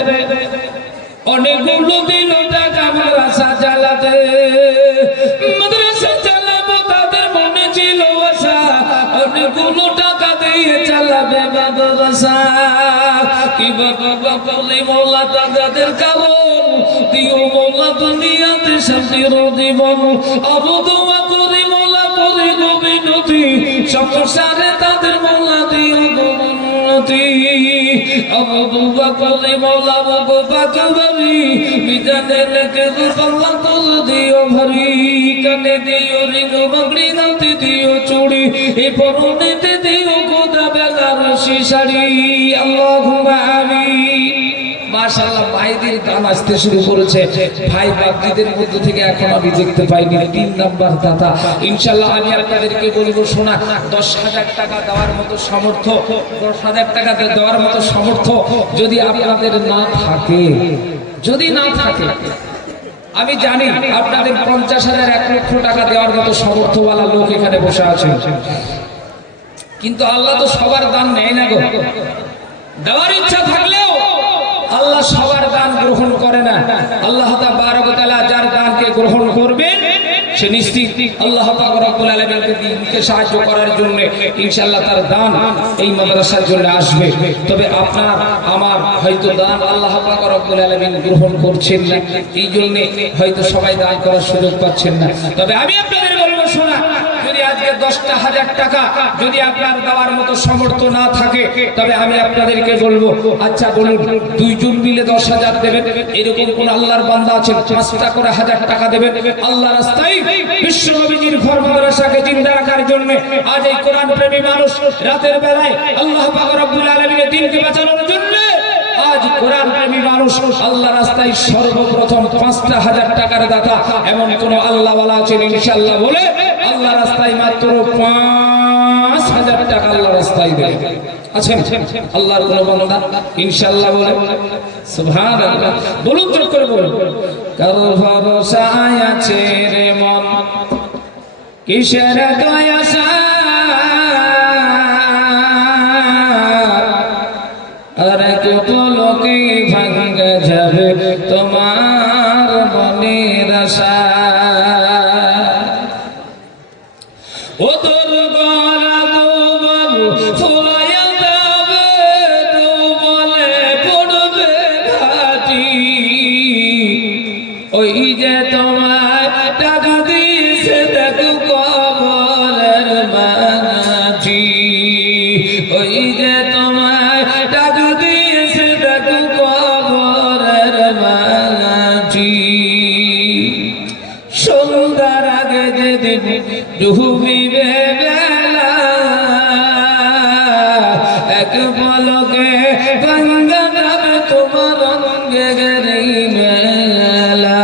অনেকগুলো দিন টাকা মাদ্রাসা চালাতে, মাদ্রাসা চালাবো তাদের মনে ছিল আশা, অনেকগুলো টাকা দিয়ে চালাবে মাদ্রাসা। কি বাবা বলি মোল্লা তাদের কারণ দিও মোলা দুনিয়াতে শান্তির জীবন অবদুয়া করি মোলা করি গো বিনতি সংসারে তাদের মোলা দিও গো উন্নতি অবদুয়া করি মোলা গো পাকবারি বিজানে লেখে পাল্লা তোল দিও ভারী কানে দিও রিং বাগড়ি গাঁতে দিও চুড়ি এই পরনেতে দিও গোদা বেলার শিশারি আল্লাহুম্মা আমিন। মাশাআল্লাহ, ভাইদের গান আসতে শুরু করেছে। ভাই বাগদিদের মধ্যে থেকে এখন আমি দেখতে পাইনি 3 নাম্বার দাতা। ইনশাআল্লাহ আমি আপনাদেরকে বলবো, শোনা 10,000 টাকা দেওয়ার মতো সামর্থ্য, 10,000 টাকা দেওয়ার মতো সামর্থ্য যদি আপনাদের না থাকে, যদি না থাকে, আমি জানি আপনাদের 50,000 1 লক্ষ টাকা দেওয়ার মতো সামর্থ্যওয়ালা লোক এখানে বসে আছেন, কিন্তু আল্লাহ তো সবার দান নেয় না গো। দেওয়ার ইচ্ছা থাকলেও আল্লাহ সবার দান গ্রহণ করে না। আল্লাহ তাবারক ওয়া তাআলা যার দানকে গ্রহণ করবেন সে নিশ্চিত আল্লাহ পাক রব্বুল আলামিনকে দিনকে সাহায্য করার জন্য ইনশাআল্লাহ তার দান এই মাদ্রাসার জন্য আসবে। তবে আপনার আমার হয়তো দান আল্লাহ পাক রব্বুল আলামিন গ্রহণ করছেন না, এই জন্য হয়তো সবাই দান করার সুযোগ পাচ্ছেন না। তবে আমি আপনাদের বলবো, শোনা, যদি আজকে 10,000 টাকা যদি আপনার দেওয়ার মতো সামর্থ্য না থাকে, তবে আমি আপনাদেরকে বলবো, আচ্ছা বলুন, 2 জন মিলে 10,000 দেবেন, এরকম কোন আল্লাহর বান্দা আছেন 5টা করে 1000 টাকা দেবেন আল্লাহর রাস্তায় বিশ্ব নবীজির ঘর মাদ্রাসাকে জিন্দা রাখার জন্য? আজ এই কোরআন প্রেমী মানুষ রাতের বেলায় আল্লাহ পাক রব্বুল আলামিনের দ্বীনকে বাঁচানোর জন্য, আজ কোরআন প্রেমী মানুষ আল্লাহ রাস্তায় সর্বপ্রথম 5,000 টাকার দাতা এমন কোন আল্লাহওয়ালা আছেন ইনশাআল্লাহ? বলে আল্লাহ রাস্তায় মাত্র 5,000 টাকা আল্লাহ রাস্তায় দেবে আছেন আল্লাহর কোন বান্দা ইনশাআল্লাহ? বলে সুবহানাল্লাহ, বলুন জোর করে বলুন। কার ভরসায় আছে রে মন, কিসের দয়া আর কত লোকে ভাঙ্গা যাবে তোমার মনের আশা। ও তোর গলা দুবল ফুলাইয়া যাবে, দুবলে পড়বে ঘাটি, ওই যে তোমায় টাকা দিয়েছে দেখো কবরের মাটি, ওই যে তোমায় টাকা দিয়েছে দেখো কবরের মাটি। সন্ধ্যার আগে যেদিন ডুবিবে বেলা, এক পলকে ভাঙ্গা যাবে তোমার অঙ্গে গেরি মেলা।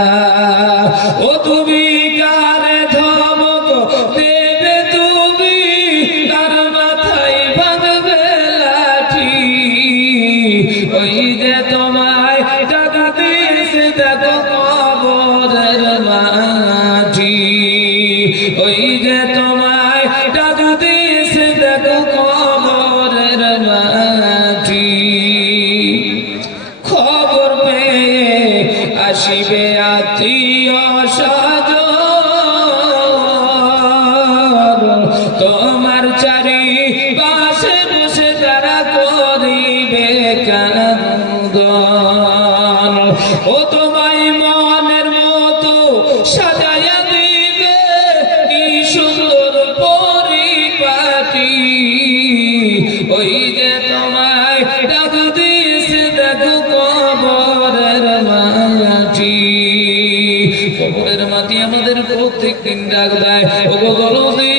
ও তুমি কারে ধমক দেবে, তুমি কার মাথায় ভাঙবে লাঠি, ওই যে তোমায় টাকা দিয়েছে দেখো কবরের মাটি, ওই যে তোমায় টাকা দিয়েছে দেখো কবরের মাটি। খবর পেয়ে আসিবে আত্মীয় স্বজন, তোমার চারি পাশে বসে তারা করিবে কান্দন। ও তোমায় মনের মতো সাজায়া দিবে কি সুন্দর পরিপাটি, ওই যে তোমায় ডাক দিয়েছে দেখো কবরের মাটি। কবরের মাটি আমাদের প্রত্যেক দিন ডাক দেয়, ও গরদি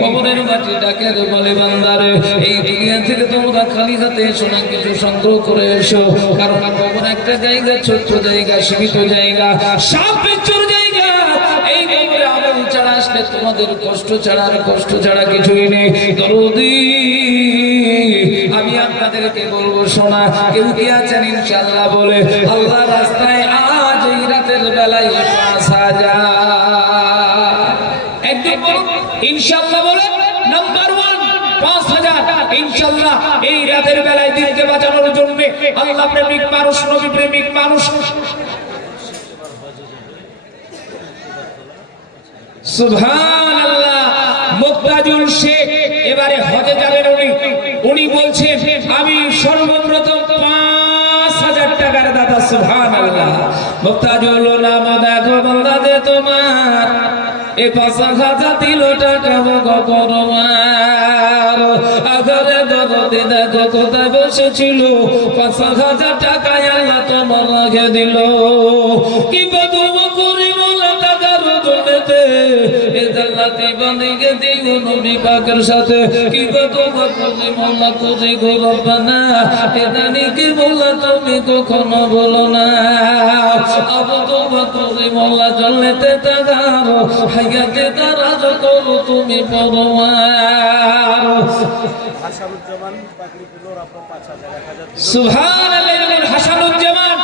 কবরের মাটি ডাকে বলে, বান্দারে এই দুনিয়া থেকে তোমরা খালি হাতে এসো না, কিছু সংগ্রহ করে এসো, কারণ কবর একটা জায়গা, ছোট্ট জায়গা, সীমিত জায়গা, সব বিচ্ছুর জায়গা। এই কবরে আমল ছাড়া আসলে তোমাদের কষ্ট ছাড়া আর কষ্ট ছাড়া কিছুই নেই। দরদি আমি আপনাদেরকে বলবো, শোনা, কেউ কি আছেন ইনশাআল্লাহ? বলে আল্লাহ রাস্তায় আজ এই রাতের বেলায় 5,000 একদম বলুন ইনশাআল্লাহ। বলে নাম্বার 1 5,000 ইনশাআল্লাহ এই রাতের বেলায় দিনকে বাঁচানোর জন্য আল্লাহ প্রেমিক মানুষ, নবী প্রেমিক মানুষ, সুবহানাল্লাহ, মুক্তাজুল শেখ এবারে হজে যাবেন। উনি বলছেন আমি সর্বপ্রথম 5,000 টাকার দাতা সুবহানাল্লাহ। মুক্তাজুল নাম দেখো বান্দা যে তোমার এ ৫,০০০ দিল টাকা গপরমার আঘরে দরদে দেখো কোথায় বসেছিল ৫,০০০ টাকা আল্লাহ তোমার রেখে দিল। কি বদুম করি মোলা টাকার জন্যতে এ জান্নাতি বানিয়ে দিও নবী পাকের সাথে। কি বদুম করি মোলা তুজি গো রব্বানা এ জানিকে মোলা তুমি কখনো বলো না। আবু তোমা করি মোলা জন্নতে টাকার হায়াতে দারাজ করো তুমি পরমার। হাসানুজ্জামান পাগড়ি দিল রাপা ৫,০০০ সুবহানাল্লাহ। হাসানুজ্জামান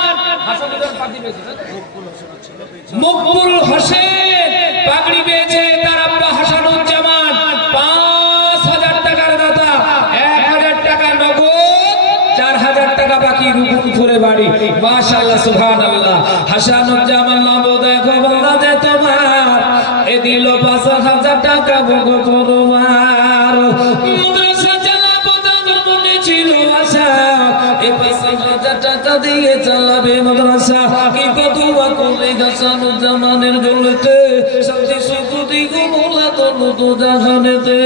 মকবুল হোসেন পাগড়ি পেয়েছে তার আব্বা হাসানুজ্জামান ৫,০০০ টাকার দাতা, ১,০০০ টাকা নগদ, ৪,০০০ টাকা বাকি রুকুন করে বাড়ি। মাশাআল্লাহ সুবহানাল্লাহ। হাসানুজ্জামান নাম দেখো বান্দা যে তোমার এ দিল ৫,০০০ টাকা ভোগ পরমার। মাদ্রাসা চালাবো তাদের মনে ছিল আশা এ ৫,০০০ টাকা দিয়ে চালাবে মাদ্রাসা। কি কদুয়া করে হাসানুজ্জামানের গলতে শান্তি সুখ দিগো মোলা তনু তো জাহানেতে।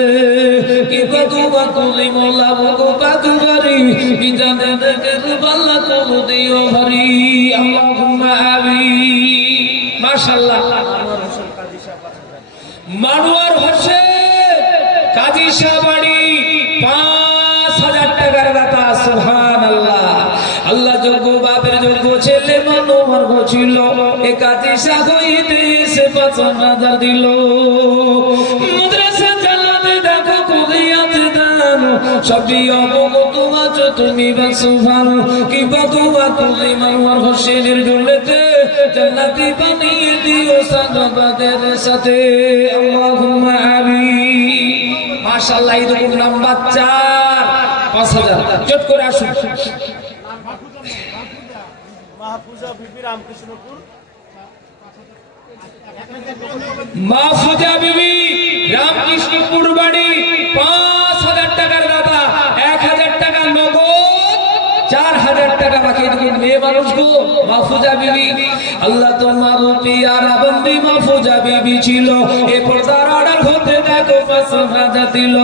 কি কদুয়া করে মোলা ভোগ পাকুবারি বিজানে দেখে বাল্লা তনু দিও ভারি। আল্লাহুম্মা আমিন। মাশাআল্লাহ। মানোয়ার হোসেন কাজী শাহ বাড়ি ৫,০০০ টাকার দাতা। সুবহানাল্লাহ। আল্লাহ যোগ্য বাপের যোগ্য ছেলে মানোয়ার ছিল এ কাজী শাহ হইতে এসে ৫,০০০ দিল। মাদ্রাসা চালাতে দেখো কুলিয়াতে দান সবই অবগত আছো তুমি বা সুবহান। কি বদুয়া কুলি মানোয়ার হোসেনের জন্যতে জান্নাতি বানিয়ে দিও সাহাবাদের সাথে। আল্লাহুম্মা আমিন। মাশাআল্লাহ। ঈদ নাম্বার ৪ ৫,০০০ চট করে আসুন। মাহফুজা বিবি রামকৃষ্ণপুর মাহফুজা বিবি রামকৃষ্ণপুর বাড়ি ৫,০০০ টাকার দাতা, ১,০০০ টাকা নগদ, ৪,০০০ টাকা বাকি। দেখুন মেয়ে মানুষ গো মাহফুজা বিবি। আল্লাহ তোমার পিয়ারা বন্দি মাহফুজা বিবি ছিল এ পর্দার আড়াল হতে দেখো ৫,০০০ দিল।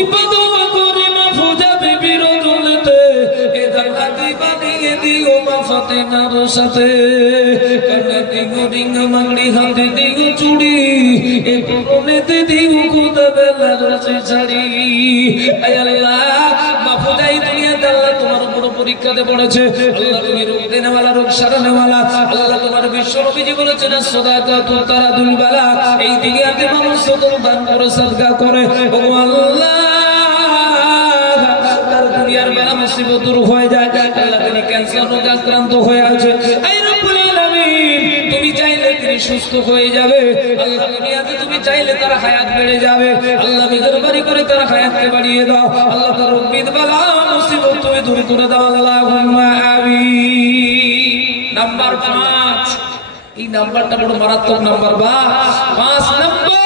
ইবাদত করে মাহফুজা বিবির জন্নতে এ জান্নাতি বানিয়ে দিও মা ফাতেমার সাথে। কানে দিও রিং মাংড়ি হাতে দিও চুড়ি এ পরনেতে দিও খুদা বেলার শাড়ি। আয় আল্লাহ মাহফুজাই দুনিয়াতে আল্লাহ তোমার উপর পরীক্ষাতে পড়েছে। আল্লাহ তুমি রোগ দেনেওয়ালা রোগ সারানেওয়ালা। আল্লাহ তোমার বিশ্ব নবীজি বলেছেন সাদাকাতু তারাদুল বালা। এই দুনিয়াতে মানুষ সদর দান করে সাদকা করে ও আল্লাহ তার দুনিয়ার বেলা মুসিবত দূর হয়ে যায়। আল্লাহ তিনি ক্যান্সার রোগে আক্রান্ত হয়ে আছে, আই রব্বুল আলামিন তুমি চাইলে তিনি সুস্থ হয়ে যাবে। আল্লাহ দুনিয়াতে তুমি চাইলে তার হায়াত বেড়ে যাবে। আল্লাহ মেহেরবানি করে তার হায়াতকে বাড়িয়ে দাও। আল্লাহ তার উম্মিদ বালা মুসিবত তুমি দূর করে দাও। আল্লাহুম্মা আমিন। নাম্বার ৫, এই নাম্বারটা বড় মারাত্মক নাম্বার। ৫ নাম্বার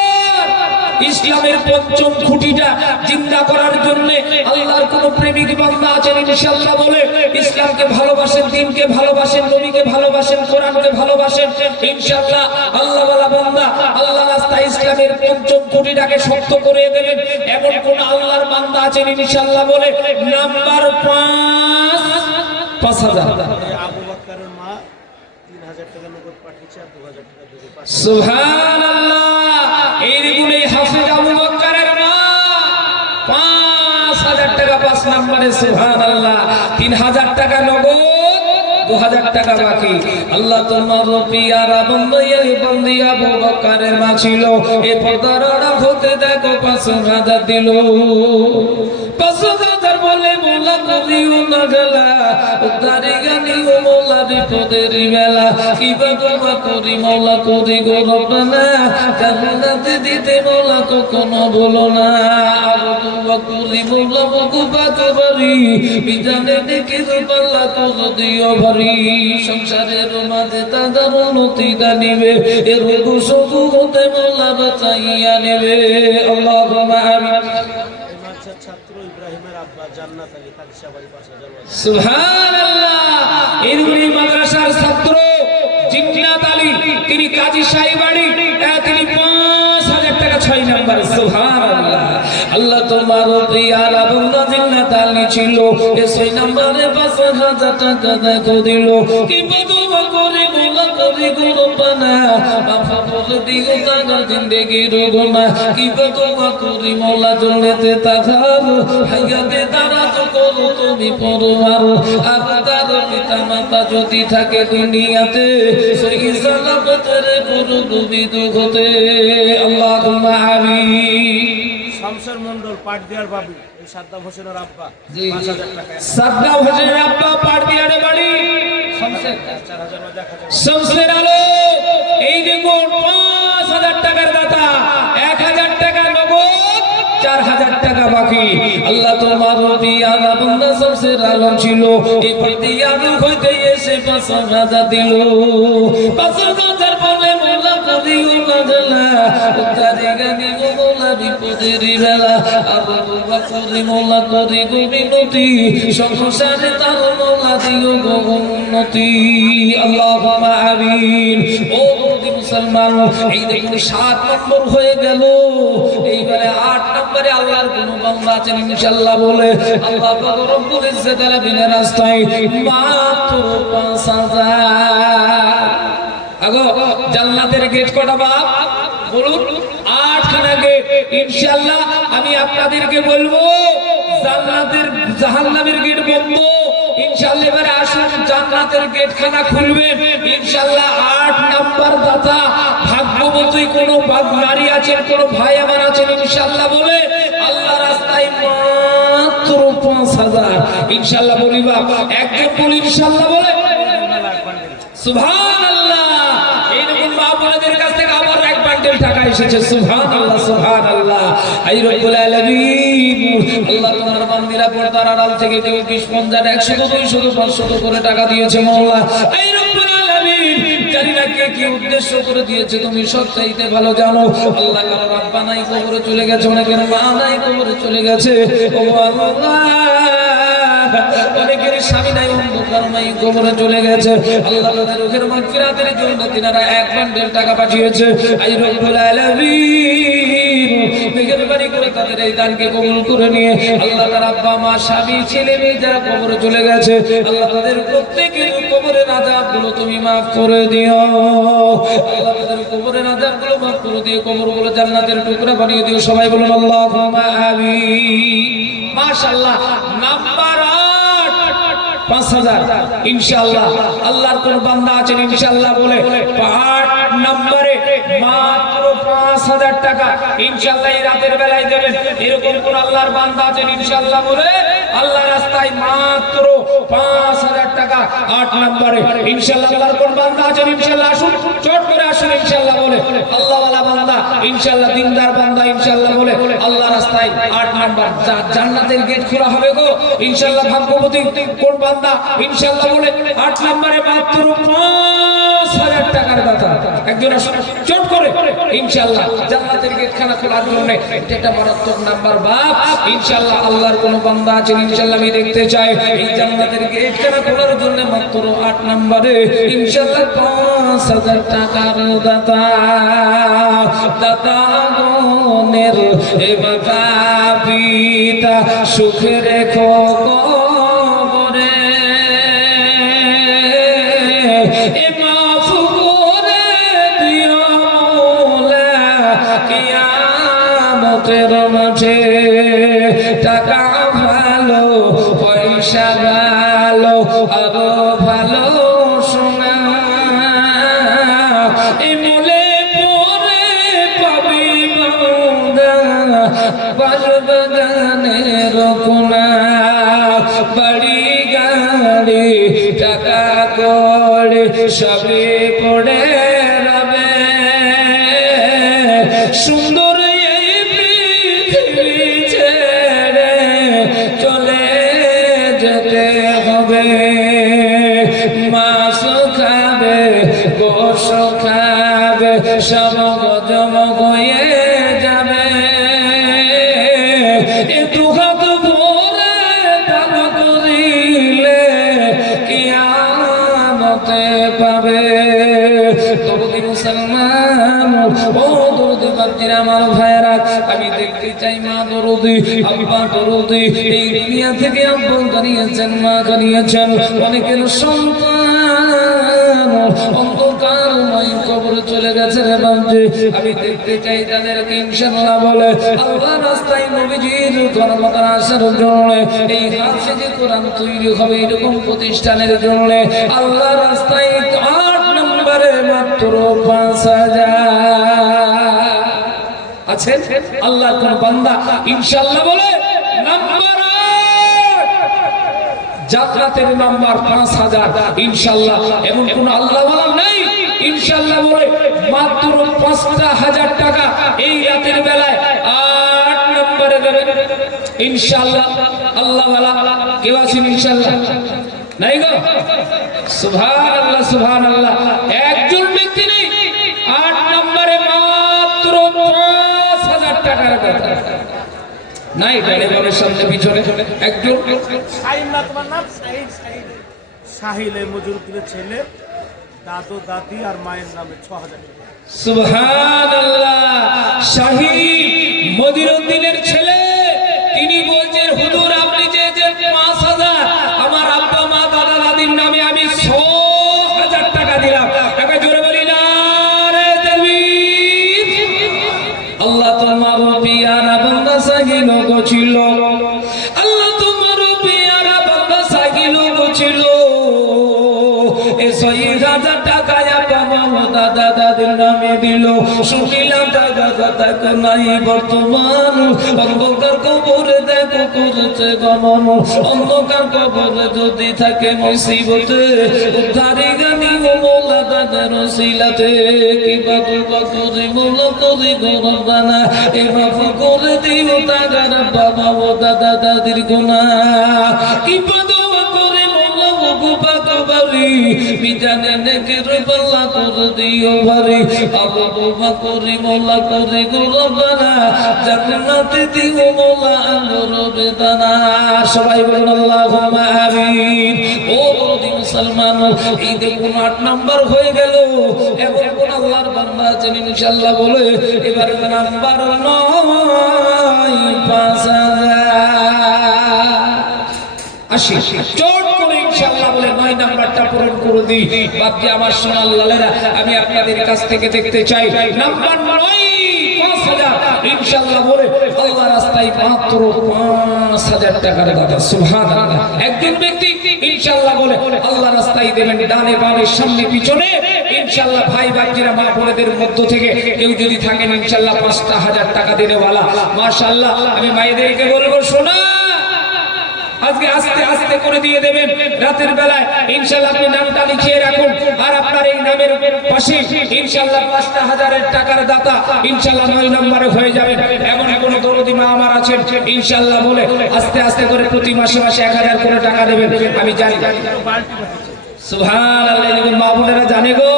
ইসলামের পঞ্চম খুঁটিটা জিন্দা করার জন্য আল্লাহর কোন প্রেমিক বান্দা আছেন ইনশাআল্লাহ বলে ইসলামকে ভালোবাসেন, দ্বীনকে ভালোবাসেন, নবীকে ভালোবাসেন, কোরআনকে ভালোবাসেন ইনশাআল্লাহ আল্লাহ ওয়ালা বান্দা আল্লাহর রাস্তায় ইসলামের পঞ্চম খুঁটিটাকে শক্ত করে দেবেন। এমন কোন আল্লাহর বান্দা আছেন ইনশাআল্লাহ বলে। নাম্বার ৫ ৫,০০০। আবু বকরের মা ৩,০০০ টাকা নগদ পাঠিয়েছে আর ২,০০০ টাকা দেবে। সুবহানাল্লাহ। এইগুলো হাফেজ আবু বকরের মা ৫,০০০ টাকা ৫ নম্বরে। সুবহানাল্লাহ। ৩,০০০ টাকা নগদ, ২,০০০ টাকা বাকি। আল্লাহ তোমার পিয়ারা বন্দি আবু বকরের মা ছিল এ পর্দার আড়াল হতে দেখো ৫,০০০ দিল। ৫,০০০ বলে মোলা করিও না গেলা উদ্ধারি গানি ও মোলা বিপদের বেলা। কি বাবা করি মোলা করি গো রব্বানা জান্নাতে দিতে মোলা কখনো বলো না। আর দুয়া করি মোলা বকু পাকুবারি বিজানে দেখে পাল্লা তো দিও ভারি। সংসারের মাঝে তাদের উন্নতি দানিবে এর রোগ শোক হতে মোলা বাঁচাইয়া নেবে। আল্লাহুম্মা আমিন। ছাত্র ইব্রাহিমের আব্বা জান্নাত আলী কাদিসা বাড়ি ৫,০০০। সুবহানাল্লাহ। এই মাদ্রাসার ছাত্র জিন্নাত আলী, তিনি কাজী সাহেব বাড়ি, তিনি 5,000 টাকা 6 নম্বর। সুবহানাল্লাহ। আল্লাহ তোমার প্রিয়ার বান্দা জিন্নাত আলী ছিল, 6 নম্বরে 5,000 টাকা দেখো দিল। কি বদুয়া করে মোলা করে গুরবানা, বাবা বলে দিও তার জিন্দেগি রোগনা। কি বদুয়া করে মোলা জন্নতে তাকার, হায়াতে দারাজ করো তুমি পরওয়ার। আর তার পিতা মাতা যদি থাকে দুনিয়াতে, সহি সালামতের গুরু গোবিদ হতে। আল্লাহুম্মা আমিন। শামসুর মন্ডল পাটদিয়ার বাবু, এই সাদ্দাম হোসেনের আব্বা, জি। 5,000 টাকা। সাদ্দাম হোসেনের আব্বা পাটদিয়ারে বাড়ি, 4,000 দেখা যাবে। শামসের আলো। এই দেখুন 5,000 টাকার দাতা, 1,000 টাকা নগদ, 4,000 টাকা বাকি। আল্লাহ তোমার পিয়ারা বান্দা শামসের আলো ছিল, এই পাটদিয়ার হইতে এসে 5,000 দিল। 5,000 বলে মোলা করিও না জানা, উদ্ধারে গানি মোলা বিপদের বেলা। আবু বকর মোলা করি গো বিনতি, সংসারে তার মোলা দিও গো উন্নতি। আল্লাহুম্মা আমিন। ও মুসলমান, এই দেখুন 7 নম্বর হয়ে গেল। এইবারে 8 নম্বরে আল্লাহর কোন বান্দা আছেন ইনশাআল্লাহ বলে, আল্লাহ পাক রব্বুল ইজ্জতের বিনা রাস্তায় মাত্র 5,000। আগো জান্নাতের গেট কটা বাপ বলুন? 8খানা গেট। ইনশাআল্লাহ আমি আপনাদেরকে বলবো, জান্নাতের জাহান্নামের গেট বন্ধ। ইনশাআল্লাহ এবারে আসুন জান্নাতের গেট খানা খুলবেন। ইনশাআল্লাহ 8 নাম্বার দাতা ভাগ্যবতী কোন নারী আছেন, কোন ভাই আমার আছেন ইনশাআল্লাহ বলে, আল্লাহ রাস্তায় মাত্র 5,000। ইনশাআল্লাহ বলি বাপ, একজন বলি ইনশাআল্লাহ বলে। সুবহানাল্লাহ। এই দেখুন মা বোনদের কাছ থেকে আবার 1 বান্ডেল টাকা এসেছে। সুবহানাল্লাহ, সুবহানাল্লাহ। আই রব্বুল আলামিন, আল্লাহ তোমার বান্দিরা পর্দার আড়াল থেকে কেউ 20, 50, 100, 200, 500 করে টাকা দিয়েছে মাওলা। আই রব্বুল আলামিন, জানি না কে কি উদ্দেশ্য করে দিয়েছে, তুমি সব চাইতে ভালো জানো। আল্লাহ কারো বাবা নাই কবরে চলে গেছে, অনেকের মা নাই কবরে চলে গেছে। ও আল্লাহ, অনেকের স্বামী নাই, অন্ধকার নাই, কবরে চলে গেছে। আল্লাহ তাদের রোগের মাগফিরাতের জন্য তিনারা 1 বান্ডেল টাকা পাঠিয়েছে। আই রব্বুল আলামিন, মেহেরবানি করে তাদের এই দানকে কবুল করে নিয়ে আল্লাহ তার আব্বা মা স্বামী ছেলে মেয়ে যারা কবরে চলে গেছে, আল্লাহ তাদের প্রত্যেকের কবরের আযাবগুলো তুমি মাফ করে দিও। আল্লাহ তাদের কবরের আযাবগুলো মাফ করে দিও, কবরগুলো জান্নাতের টুকরা বানিয়ে দিও। সবাই বলুন আল্লাহুম্মা আমিন। মাশাআল্লাহ। নাম্বার 8, 5,000 ইনশাআল্লাহ। আল্লাহর কোন বান্দা আছেন ইনশাআল্লাহ বলে 8 নম্বরে মাত্র 5,000 টাকা ইনশাআল্লাহ এই রাতের বেলায় দেবেন। এরকম কোন আল্লাহর বান্দা আছেন ইনশাআল্লাহ বলে, আল্লাহ রাস্তায় মাত্র 5,000 টাকা 8 নম্বরে ইনশাআল্লাহ। আল্লাহর কোন বান্দা আছেন ইনশাআল্লাহ আসুন, চট করে আসুন ইনশাআল্লাহ বলে। আল্লাহ ওয়ালা বান্দা ইনশাআল্লাহ, দিনদার বান্দা ইনশাআল্লাহ বলে, আল্লাহ রাস্তায় 8 নম্বর জান্নাতের গেট খোলা হবে গো ইনশাআল্লাহ। ভাগ্যবতী কোন বান্দা ইনশাআল্লাহ বলে 8 নম্বরে মাত্র 5,000 টাকার দাতা একজন আসুন, চট করে ইনশাআল্লাহ জান্নাতের গেট খানা খোলার জন্য। এটা মারাত্মক নাম্বার বাপ। ইনশাআল্লাহ আল্লাহর কোন বান্দা আছেন ইনশাআল্লাহ আমি দেখতে চাই এই জান্নাতের গেট খানা খোলার জন্য মাত্র 8 নম্বরে ইনশাআল্লাহ 5,000 টাকার দাতা। দাতা গণের এ মাতা পিতা সুখে রেখো কবরে, এ মাফ করে দিও মওলা কিয়ামতের মাঠে। টাকা ভালো, পয়সা ভালো, আরো ভালো সোনা, এ মূলে পরে পাবি বান্দা বাজবাগানের কোনা। বাড়ি গাড়ি টাকা করে সবে পড়ে রবে, সুন্দর এই পৃথিবী ছেড়ে চলে যেতে হবে। মাছ খাবে, গোশ খাবে, সব জমগ হয়ে যাবে। এ দুহাত ভরে দান করিলে কিয়ামত আমার ভাইয়েরা, আমি দেখতে চাই মা দরদি, আব্বা দরদি, এই দুনিয়া থেকে আব্বা কানিয়েছেন, মা কানিয়েছেন, অনেকের সন্তান অন্ধকারময় কবরে চলে গেছে রে বাবজি। আমি দেখতে চাই তাদেরকে ইনশাআল্লাহ বলে আল্লাহর রাস্তায় নবীজির ধর্মতার আসার জন্য, এই হাফেজে কোরআন তৈরি হবে এরকম প্রতিষ্ঠানের জন্য আল্লাহর রাস্তায় 8 নম্বরে মাত্র 5,000 আছেন। আল্লাহর কোন বান্দা ইনশাআল্লাহ বলে নাম্বার 8 জান্নাতের নাম্বার 5,000 ইনশাআল্লাহ। এমন কোন আল্লাহ ওয়ালা নাই ইনশাআল্লাহ বলে মাত্র 5,000 টাকা এই রাতের বেলায় 8 নম্বরে দেবে ইনশাআল্লাহ। আল্লাহ ওয়ালা কেউ আছেন ইনশাআল্লাহ? নাই গো? সুবহানাল্লাহ সুবহানাল্লাহ। একজন ব্যক্তি নেই 8 নম্বরে মাত্র 5,000 টাকার কথা নাই। ড্রাইভারের সামনে পিছনে একজন শাহিন না তোমার নাম? শাহিন। শাহিল এই মজুরুদ্দিনের ছেলে, দাদু দাদি আর মায়ের নামে 6,000 টাকা। সুবহানাল্লাহ। শাহিদ মদিরউদ্দিনের ছেলে, তিনি বলছেন হুজুর আপনি যে 5,000 আমার আব্বা মা দাদা দাদির নামে আমি 100,000 টাকা দিলাম। একে জোরে বলি না রে তাকবীর। আল্লাহ তোমার পিয়ারা বান্দা সাগিল গোছিল, আল্লাহ তোমার পিয়ারা বান্দা সাগিল গোছিল, এই 6,000 টাকা দাদা দাদির নামে দিল। শুনিলাম দাদা দাদা নাই বর্তমান অন্ধকার কবরে দেখো করেছে গমন, অন্ধকার কবরে যদি থাকে মুসিবতে উদ্ধারে গানি ও মোলা দাদার সিলাতে কিবা দুবা করে মোলা করে গরবানা এ মাফ করে দিও তাগার বাবা ও দাদা দাদির গুনাহ, কিবা দোয়া করে মোলা ও গুবা কবারি বিজানে নেকে রইবাল্লা করে দিও ভারি আবু বাবা করে মোলা করে গরবানা জান্নাতে দিও মোলা আলোর বেদানা। সবাই বলুন আল্লাহুম্মা আমিন। ও বড়দি মুসলমান, এই দেখুন 8 নাম্বার হয়ে গেল। এবার কোন আল্লাহর বান্দা আছেন ইনশাআল্লাহ বলে এবার নাম্বার 9 5,000 আসি চট করে ইনশাআল্লাহ বলে 9 নাম্বারটা পূরণ করে দিই। বাকি আমার সোনার লালেরা আমি আপনাদের কাছ থেকে দেখতে চাই নাম্বার 9 5,000 ইনশাআল্লাহ বলে আল্লাহর রাস্তায় মাত্র 5,000 টাকার দাতা। সুবহানাল্লাহ। একজন ব্যক্তি ইনশাআল্লাহ বলে আল্লাহর রাস্তায় দেবেন ডানে বামে সামনে পিছনে ইনশাআল্লাহ। ভাই বাচ্চারা মা বোনেদের মধ্য থেকে কেউ যদি থাকেন ইনশাআল্লাহ 5,000 টাকা দেনেওয়ালা মাশাআল্লাহ, আমি মায়েদেরকে বলবো শোনা আজকে আস্তে আস্তে করে দিয়ে দেবেন রাতের বেলায় ইনশাআল্লাহ। আপনি নামটা লিখিয়ে রাখুন আর আপনার এই নামের পাশে ইনশাআল্লাহ 5,000 টাকার দাতা ইনশাআল্লাহ 9 নম্বরে হয়ে যাবেন। এমন কোন দরদি মা আমার আছেন ইনশাআল্লাহ বলে আস্তে আস্তে করে প্রতি মাসে মাসে 1,000 করে টাকা দেবেন। আমি জানি সুবহানাল্লাহ। মা বোনেরা জানে গো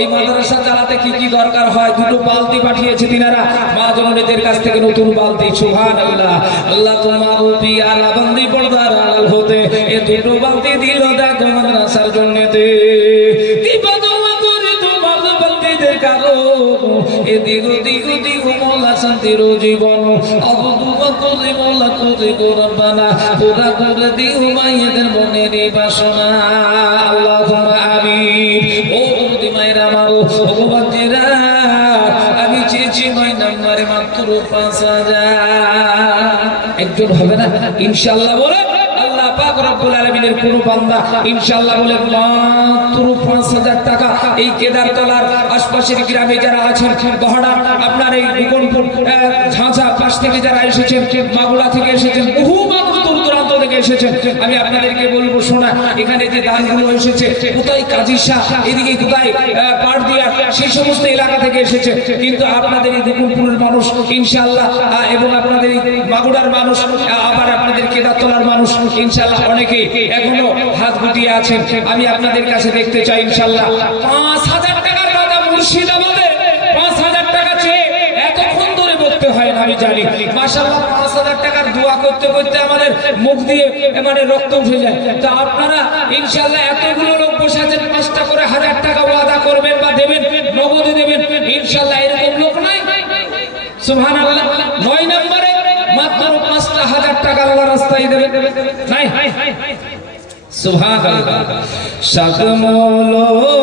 এই মাদ্রাসা চালাতে কি কি দরকার হয়। 2টো বালতি পাঠিয়েছে তিনারা মা জননীদের কাছ থেকে, নতুন বালতি। সুবহানাল্লাহ। আল্লাহ তোমার পিয়ারা বান্দি পর্দার আড়াল হতে এই 2টো বালতি দিল দেখো মাদ্রাসার জন্যতে। কি বদওয়া করে তোমার বান্দিদের কারো এদিক ওদিক ওদিক মোলা শান্তির জীবন অবদুবা করে মোলা করে গোরবানা পুরা করে দিও মায়েদের মনের বাসনা। আল্লাহুম্মা আমিন। ও বন্ধু মায়েরা আমার ভগবানজিরা আমি চেয়েছি 9 নম্বরে মাত্র 5,000। একজন হবে না ইনশাআল্লাহ বলে আল্লাহ পাক রব্বুল আলামিনের কোন বান্দা ইনশাআল্লাহ বলে মাত্র 5,000 টাকা এই কেদারতলার আশপাশের গ্রামে যারা আছেন বহড়া আপনার এই দুকনপুর ঝাঁঝা পাশ থেকে যারা এসেছেন মাগুরা থেকে এসেছেন বহু মানুষ দূর দূরান্ত থেকে এসেছেন আমি আপনাদেরকে বলবো শোনা এখানে যে দানগুলো এসেছে কোথায় কাজিশা এদিকে কোথায় পাড়দিয়া সেই সমস্ত এলাকা থেকে এসেছে কিন্তু আপনাদের এই দুকনপুরের মানুষ ইনশাআল্লাহ এবং আপনাদের এই মাগুরার মানুষ আবার আপনাদের কেদারতলার মানুষ ইনশাআল্লাহ অনেকেই এখনো হাত গুটিয়ে আছেন আমি আপনাদের কাছে দেখতে চাই ইনশাআল্লাহ 5,000 টাকার দাদা মুর্শিদাবাদে 5,000 টাকা চেয়ে এতক্ষণ ধরে বলতে হয় না আমি জানি মাশাআল্লাহ 5,000 টাকার দোয়া করতে করতে আমাদের মুখ দিয়ে মানে রক্ত উঠে যায় তো আপনারা ইনশাআল্লাহ এতগুলো লোক বসে আছেন 5টা করে 1,000 টাকা ওয়াদা করবেন বা দেবেন নগদে দেবেন ইনশাআল্লাহ এরকম লোক নাই সুবহানাল্লাহ। 9 নম্বরে মাত্র 5,000 টাকা আল্লাহর রাস্তায় দেবে। নাই সুবহানাল্লাহ। সাতমলোকের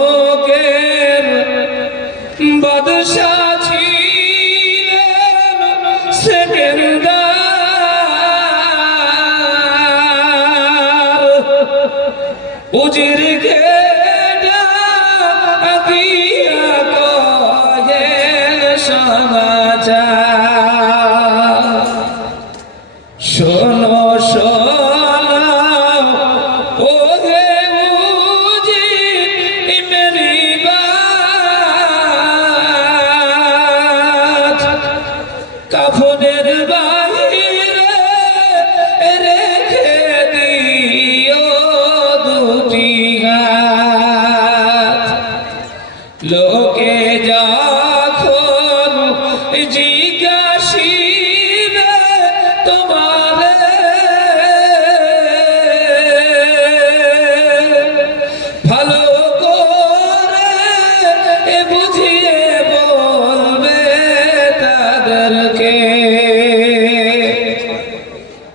বাদশা ছিলেন সেকেন্দার, উজিরকে ডাকিয়া কহে সমাচার, শোনো শোনো ওহে উজির মেরি বাত, কাফনের বাহিরে রেখে দিও দুটি হাত, লোকে যখন জিজ্ঞাসিবে তোমারে ভালো করে বুঝিয়ে বলবে তাদেরকে,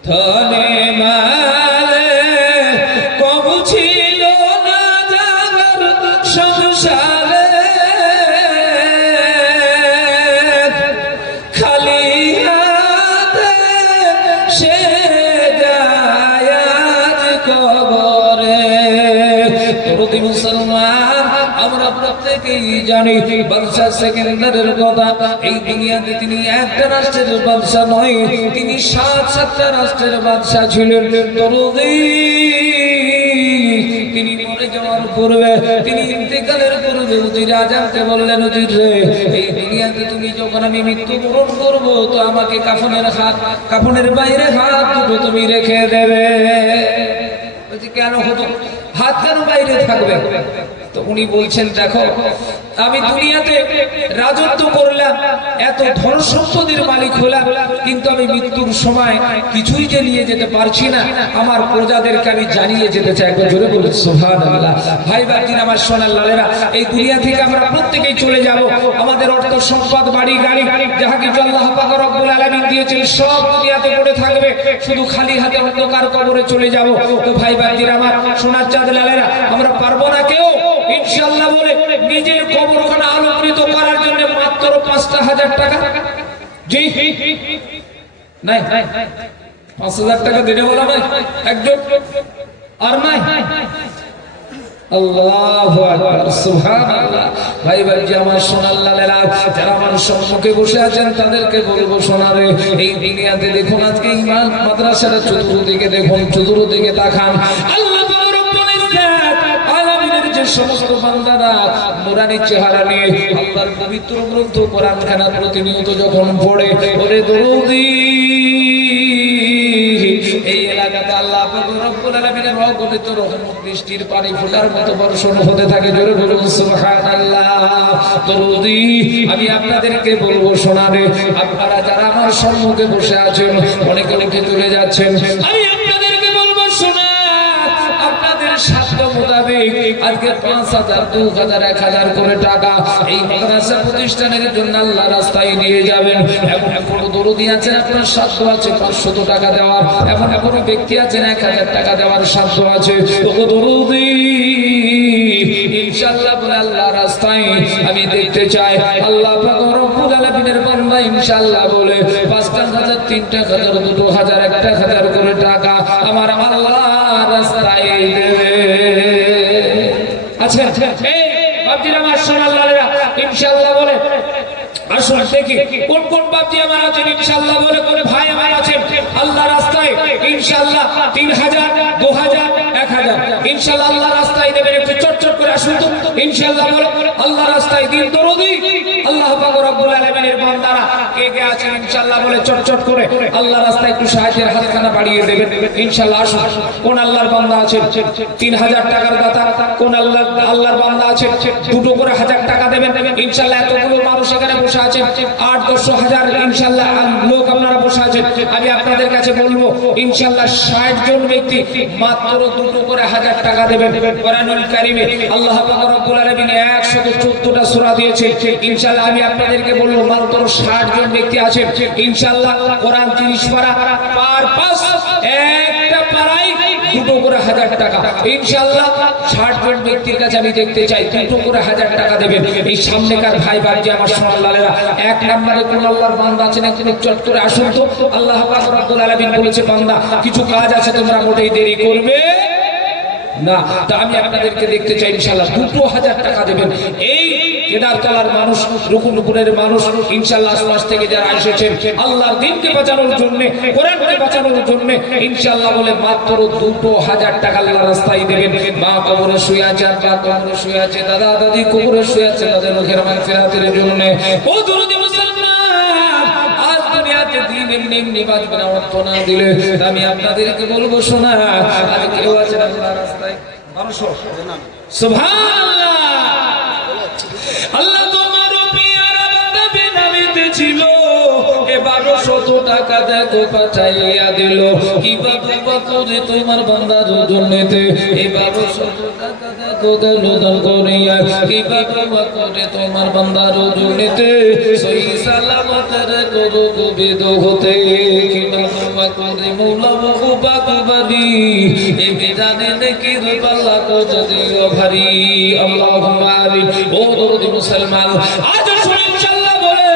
ধনে মালে কম ছিল না যাবার সংসারে, খালি হাতে সে যায় আজ কবরে। প্রতি মুসলমান আমরা প্রত্যেকেই জানি বাদশা সেকেন্দারের কথা। এই দুনিয়াতে তিনি একটা রাষ্ট্রের বাদশা নয়, তিনি 7-7টা রাষ্ট্রের বাদশা ছিলেন। দরদি তিনি মরে যাওয়ার পূর্বে, তিনি ইন্তেকালের পূর্বে উজির আজমকে বললেন, উজির রে, এই দুনিয়াতে তুমি যখন আমি মৃত্যুবরণ করব তো আমাকে কাফনের বাইরে হাত দুটো তুমি রেখে দেবে। বলছি কেন হতো, হাত কেন বাইরে থাকবে? তো উনি বলছেন, দেখো আমি দুনিয়াতে রাজত্ব করলাম, এত ধন সম্পদের মালিক হলাম, কিন্তু আমি মৃত্যুর সময় কিছুই যে নিয়ে যেতে পারছি না, আমার প্রজাদেরকে আমি জানিয়ে যেতে চাই। একবার জোরে বলুন সুবহানাল্লাহ। ভাই বাজিন আমার সোনার লালেরা, এই দুনিয়া থেকে আমরা প্রত্যেকেই চলে যাব। আমাদের অর্থ সম্পদ বাড়ি গাড়ি যাহা কিছু আল্লাহ পাক রব্বুল আলামিন দিয়েছেন সব দুনিয়াতে পড়ে থাকবে, শুধু খালি হাতে অন্ধকার কবরে চলে যাব। তো ভাই বাজিন আমার সোনার চাঁদ লালেরা, আমরা পারবো না কেউ ইনশাআল্লাহ বলে নিজের কবরখানা আলোকিত করার জন্য মাত্র 5,000 টাকা। জি নাই 5,000 টাকা দিতে বলা ভাই একজন আর নাই। আল্লাহু আকবার সুবহানাল্লাহ। ভাই ভাই আমার সোনার লালেরা, যারা আমার সম্মুখে বসে আছেন তাদেরকে বলবো, সোনারে এই দুনিয়াতে দেখুন আজকে ইমান মাদ্রাসার চতুর্দিকে দেখুন, চতুর্দিকে তাকান, আল্লাহ যে সমস্ত বান্দারা নুরানি চেহারা নিয়ে আল্লাহর পবিত্র গ্রন্থ কোরআন খানা প্রতিনিয়ত যখন পড়ে, ওরে দরুদি এই এলাকাতে আল্লাহ পাক রব্বুল আলামিনের অগণিত রহমত বৃষ্টির পানি ফোটার মতো বর্ষণ হতে থাকে। জোরে বলুন সুবহানাল্লাহ। দরুদি আমি আপনাদেরকে বলবো, সোনারে আপনারা যারা আমার সম্মুখে বসে আছেন, অনেকে অনেকে চলে যাচ্ছেন, আমি আপনাদেরকে বলবো, শোনা আপনাদের সাধ্য মোতাবেক আজকে 5,000, 2,000, 1,000 করে টাকা এই মাদ্রাসা প্রতিষ্ঠানের জন্য আল্লাহ রাস্তায় নিয়ে যাবেন। এমন কোনো দরদি আছেন আপনার সাধ্য আছে 500 টাকা দেওয়ার, এমন কোনো ব্যক্তি আছেন 1,000 টাকা দেওয়ার সাধ্য আছে, তো দরদি ইনশাআল্লাহ বলে আল্লাহ রাস্তায় আমি দেখতে চাই আল্লাহ পাক রব্বুল আলামিনের বান্দা ইনশাআল্লাহ বলে 5,000, 3,000, 2,000, 1,000 করে টাকা আমার আল্লাহ রাস্তায় দেবে। আচ্ছা এই বাপজিরা আমার সোনার লালেরা ইনশাআল্লাহ বলে আসুন দেখি কোন কোন বাপজি আমার আছেন ইনশাআল্লাহ বলে, কোন ভাই আমার আছেন আল্লাহ রাস্তায় ইনশাআল্লাহ 3,000, 2,000, 1,000 ইনশাআল্লাহ আল্লাহ রাস্তায় দেবেন। একটু চটচট করে আসুন তো ইনশাআল্লাহ বলে আল্লাহ রাস্তায় দিন দরদি আল্লাহ পাক রব্বুল আলামিনের বান্দারা কে কে আছেন ইনশাআল্লাহ বলে চটচট করে আল্লাহ রাস্তায় একটু সাহায্যের হাতখানা বাড়িয়ে দেবেন ইনশাআল্লাহ। আসুন কোন আল্লাহর বান্দা আছেন 3,000 টাকার দাতা, কোন আল্লাহর বান্দা আছেন 2 করে 1,000 টাকা দেবেন ইনশাআল্লাহ। এতগুলো মানুষ এখানে বসে আছেন, 8-10 হাজার ইনশাআল্লাহ লোক আপনারা বসে আছেন। আমি আপনাদের কাছে বলবো ইনশাআল্লাহ 60 জন ব্যক্তি মাত্র 2 করে 1,000 টাকা দেবেন। কোরআনুল কারীমে আল্লাহ পাক রব্বুল আলামিন 114টা সূরা দিয়েছে। ইনশাআল্লাহ আমি আপনাদেরকে বলবো মাত্র 60 জন ব্যক্তি আছেন। ইনশাআল্লাহ কোরআন 30 পারা পার পাস একটা পারাই দুটো করে 1000 টাকা। ইনশাআল্লাহ 60 জন ব্যক্তির কাছে আমি দেখতে চাই দুটো করে 1000 টাকা দেবেন। এই সামনেকার ভাই বাড়ি আমার সোনার লালেরা, এক নম্বরে কোন আল্লাহর বান্দা আছেন একটু চট করে আসুন তো। আল্লাহ পাক রব্বুল আলামিন বলেছে বান্দা কিছু কাজ আছে তোমরা মোটেই দেরি করবে না। তা আমি আপনাদেরকে দেখতে চাই ইনশাআল্লাহ 2000 টাকা দেবেন। এই কেদারতলার মানুষ, রুকুনপুরের মানুষ ইনশাআল্লাহ আশপাশ থেকে যারা এসেছেন আল্লাহর দ্বীনকে বাঁচানোর জন্য, কোরআনকে বাঁচানোর জন্য ইনশাআল্লাহ বলে মাত্র 2000 টাকা আল্লাহর রাস্তায় দেবেন। মা কবরে শুয়ে আছে, আপা কবরে শুয়ে আছে, দাদা দাদি কবরে শুয়ে আছে, তাদের মুখের মাগফিরাতের জন্য। ও দুরুদি মুসলমান, আজ দুনিয়াতে দিন এমনি বাঁচবে না অর্থ না দিলে। আমি আপনাদেরকে বলবো শোনা, আর কেউ আছে আল্লাহর রাস্তায় মানুষ সুবহানাল্লাহ। আল্লাহ তোমার পিয়ারা বান্দা বেনামিতে ছিল, এবার 100 টাকা দেখো পাঠাইয়া দিল। কি বাবা করে তোমার বান্দার জন্যতে এবার 100 টাকা দেখো দিল দান করিয়া। কি বাবা করে তোমার বান্দার জন্যতে সহি সালামতের করো গোবিদ হতে। কি বাবা করে মৌলা বাবু বাকুবারি এ বিজানে নেকি রবাল্লা কোজ দিও ভারী। আল্লাহুম্মা আমিন। ও দরুদ মুসলমান, আজ শুনে ইনশাআল্লাহ বলে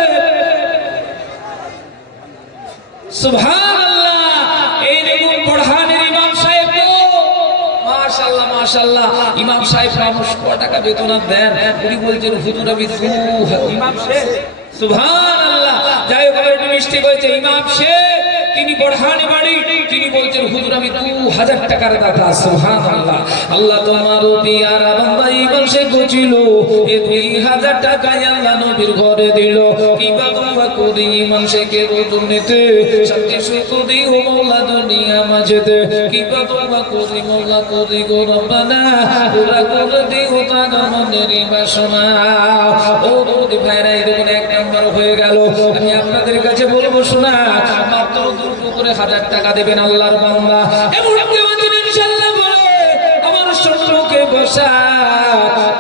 সুবহানাল্লাহ। এই দেখুন পড়হানের ইমাম সাহেব তো মাশাআল্লাহ মাশাআল্লাহ। ইমাম সাহেব মানুষ কত টাকা বেতন দেন? উনি বলছেন হুজুর আমি ইমাম সাহেব সুবহানাল্লাহ। যাই হোক একটু মিষ্টি হয়েছে ইমাম সাহেব, তিনি পড়হানি বাড়ি, তিনি বলছেন হুজুর আমি 2000 টাকার দাতা। সুবহানাল্লাহ। আল্লাহ তোমার পিয়ারা বান্দা ইমাম সাহেব ছিল, এই 2000 টাকা আল্লাহ নবীর ঘরে দিল। কি বাবা করে ইমাম সাহেবের জন্যতে শান্তি সুখ দিও মওলা দুনিয়া মাঝেতে। কি বাবা করে মওলা করে গো রব্বানা পুরা করে দিও তার মনের বাসনা। ও দুদি ভাইরা এরকম এক নাম্বার হয়ে গেল। আমি আপনাদের কাছে বলবো শোনা, মাত্র 2 করে 1000 টাকা দেবেন আল্লাহর বান্দা। এমন কেউ আছেন ইনশাআল্লাহ বলে আমার সম্মুখে বসা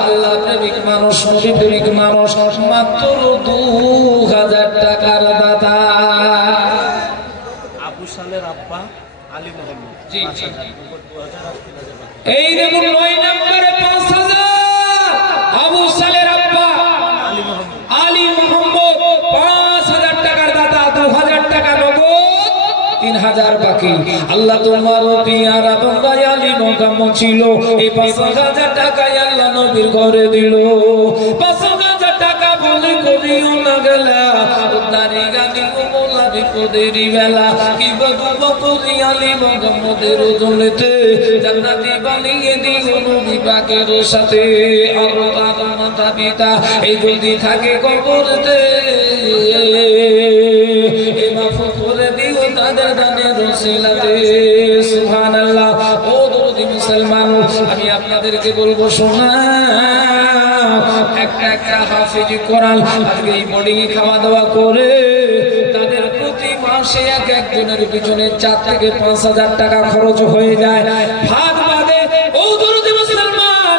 আল্লাহ প্রেমিক মানুষ, নবী প্রেমিক মানুষ, মাত্র 2000 টাকার দাতা। আবু সালের আব্বা আলী মোহাম্মদ। জি জি। এই দেখুন 9 নম্বরে 5000 আবু সালের আব্বা আলী মোহাম্মদ 5000 টাকার দাতা। 2000 টাকা নগদ, 3000 বাকি। আল্লাহ তোমার পিয়ারা বান্দা আলী মোহাম্মদ ছিল, এই 5000 টাকা আল্লাহ নবীর ঘরে দিল। 5000 টাকা বলে করিও না গেলা উদ্ধারি গানি মোলা বিপদেরি বেলা। কি বাবা করি আলী মোহাম্মদের জন্যতে জান্নাতি বানিয়ে দিও নবী পাকের সাথে। আর তার মাতা পিতা এই যদি থাকে কবরেতে এ মাফ করে দিও তাদের দানের রসিলাতে। সুবহানাল্লাহ। ও দরদি মুসলমান, আমি আপনাদেরকে বলবো শোনা, একটা হাফেজ কোরআন আজকে এই বোর্ডিং খাওয়া দাওয়া করে তাদের প্রতি মাসে একজনের পিছনে 4 থেকে 5000 টাকা খরচ হয়ে যায় ভাত বাদে। ও দরদি মুসলমান,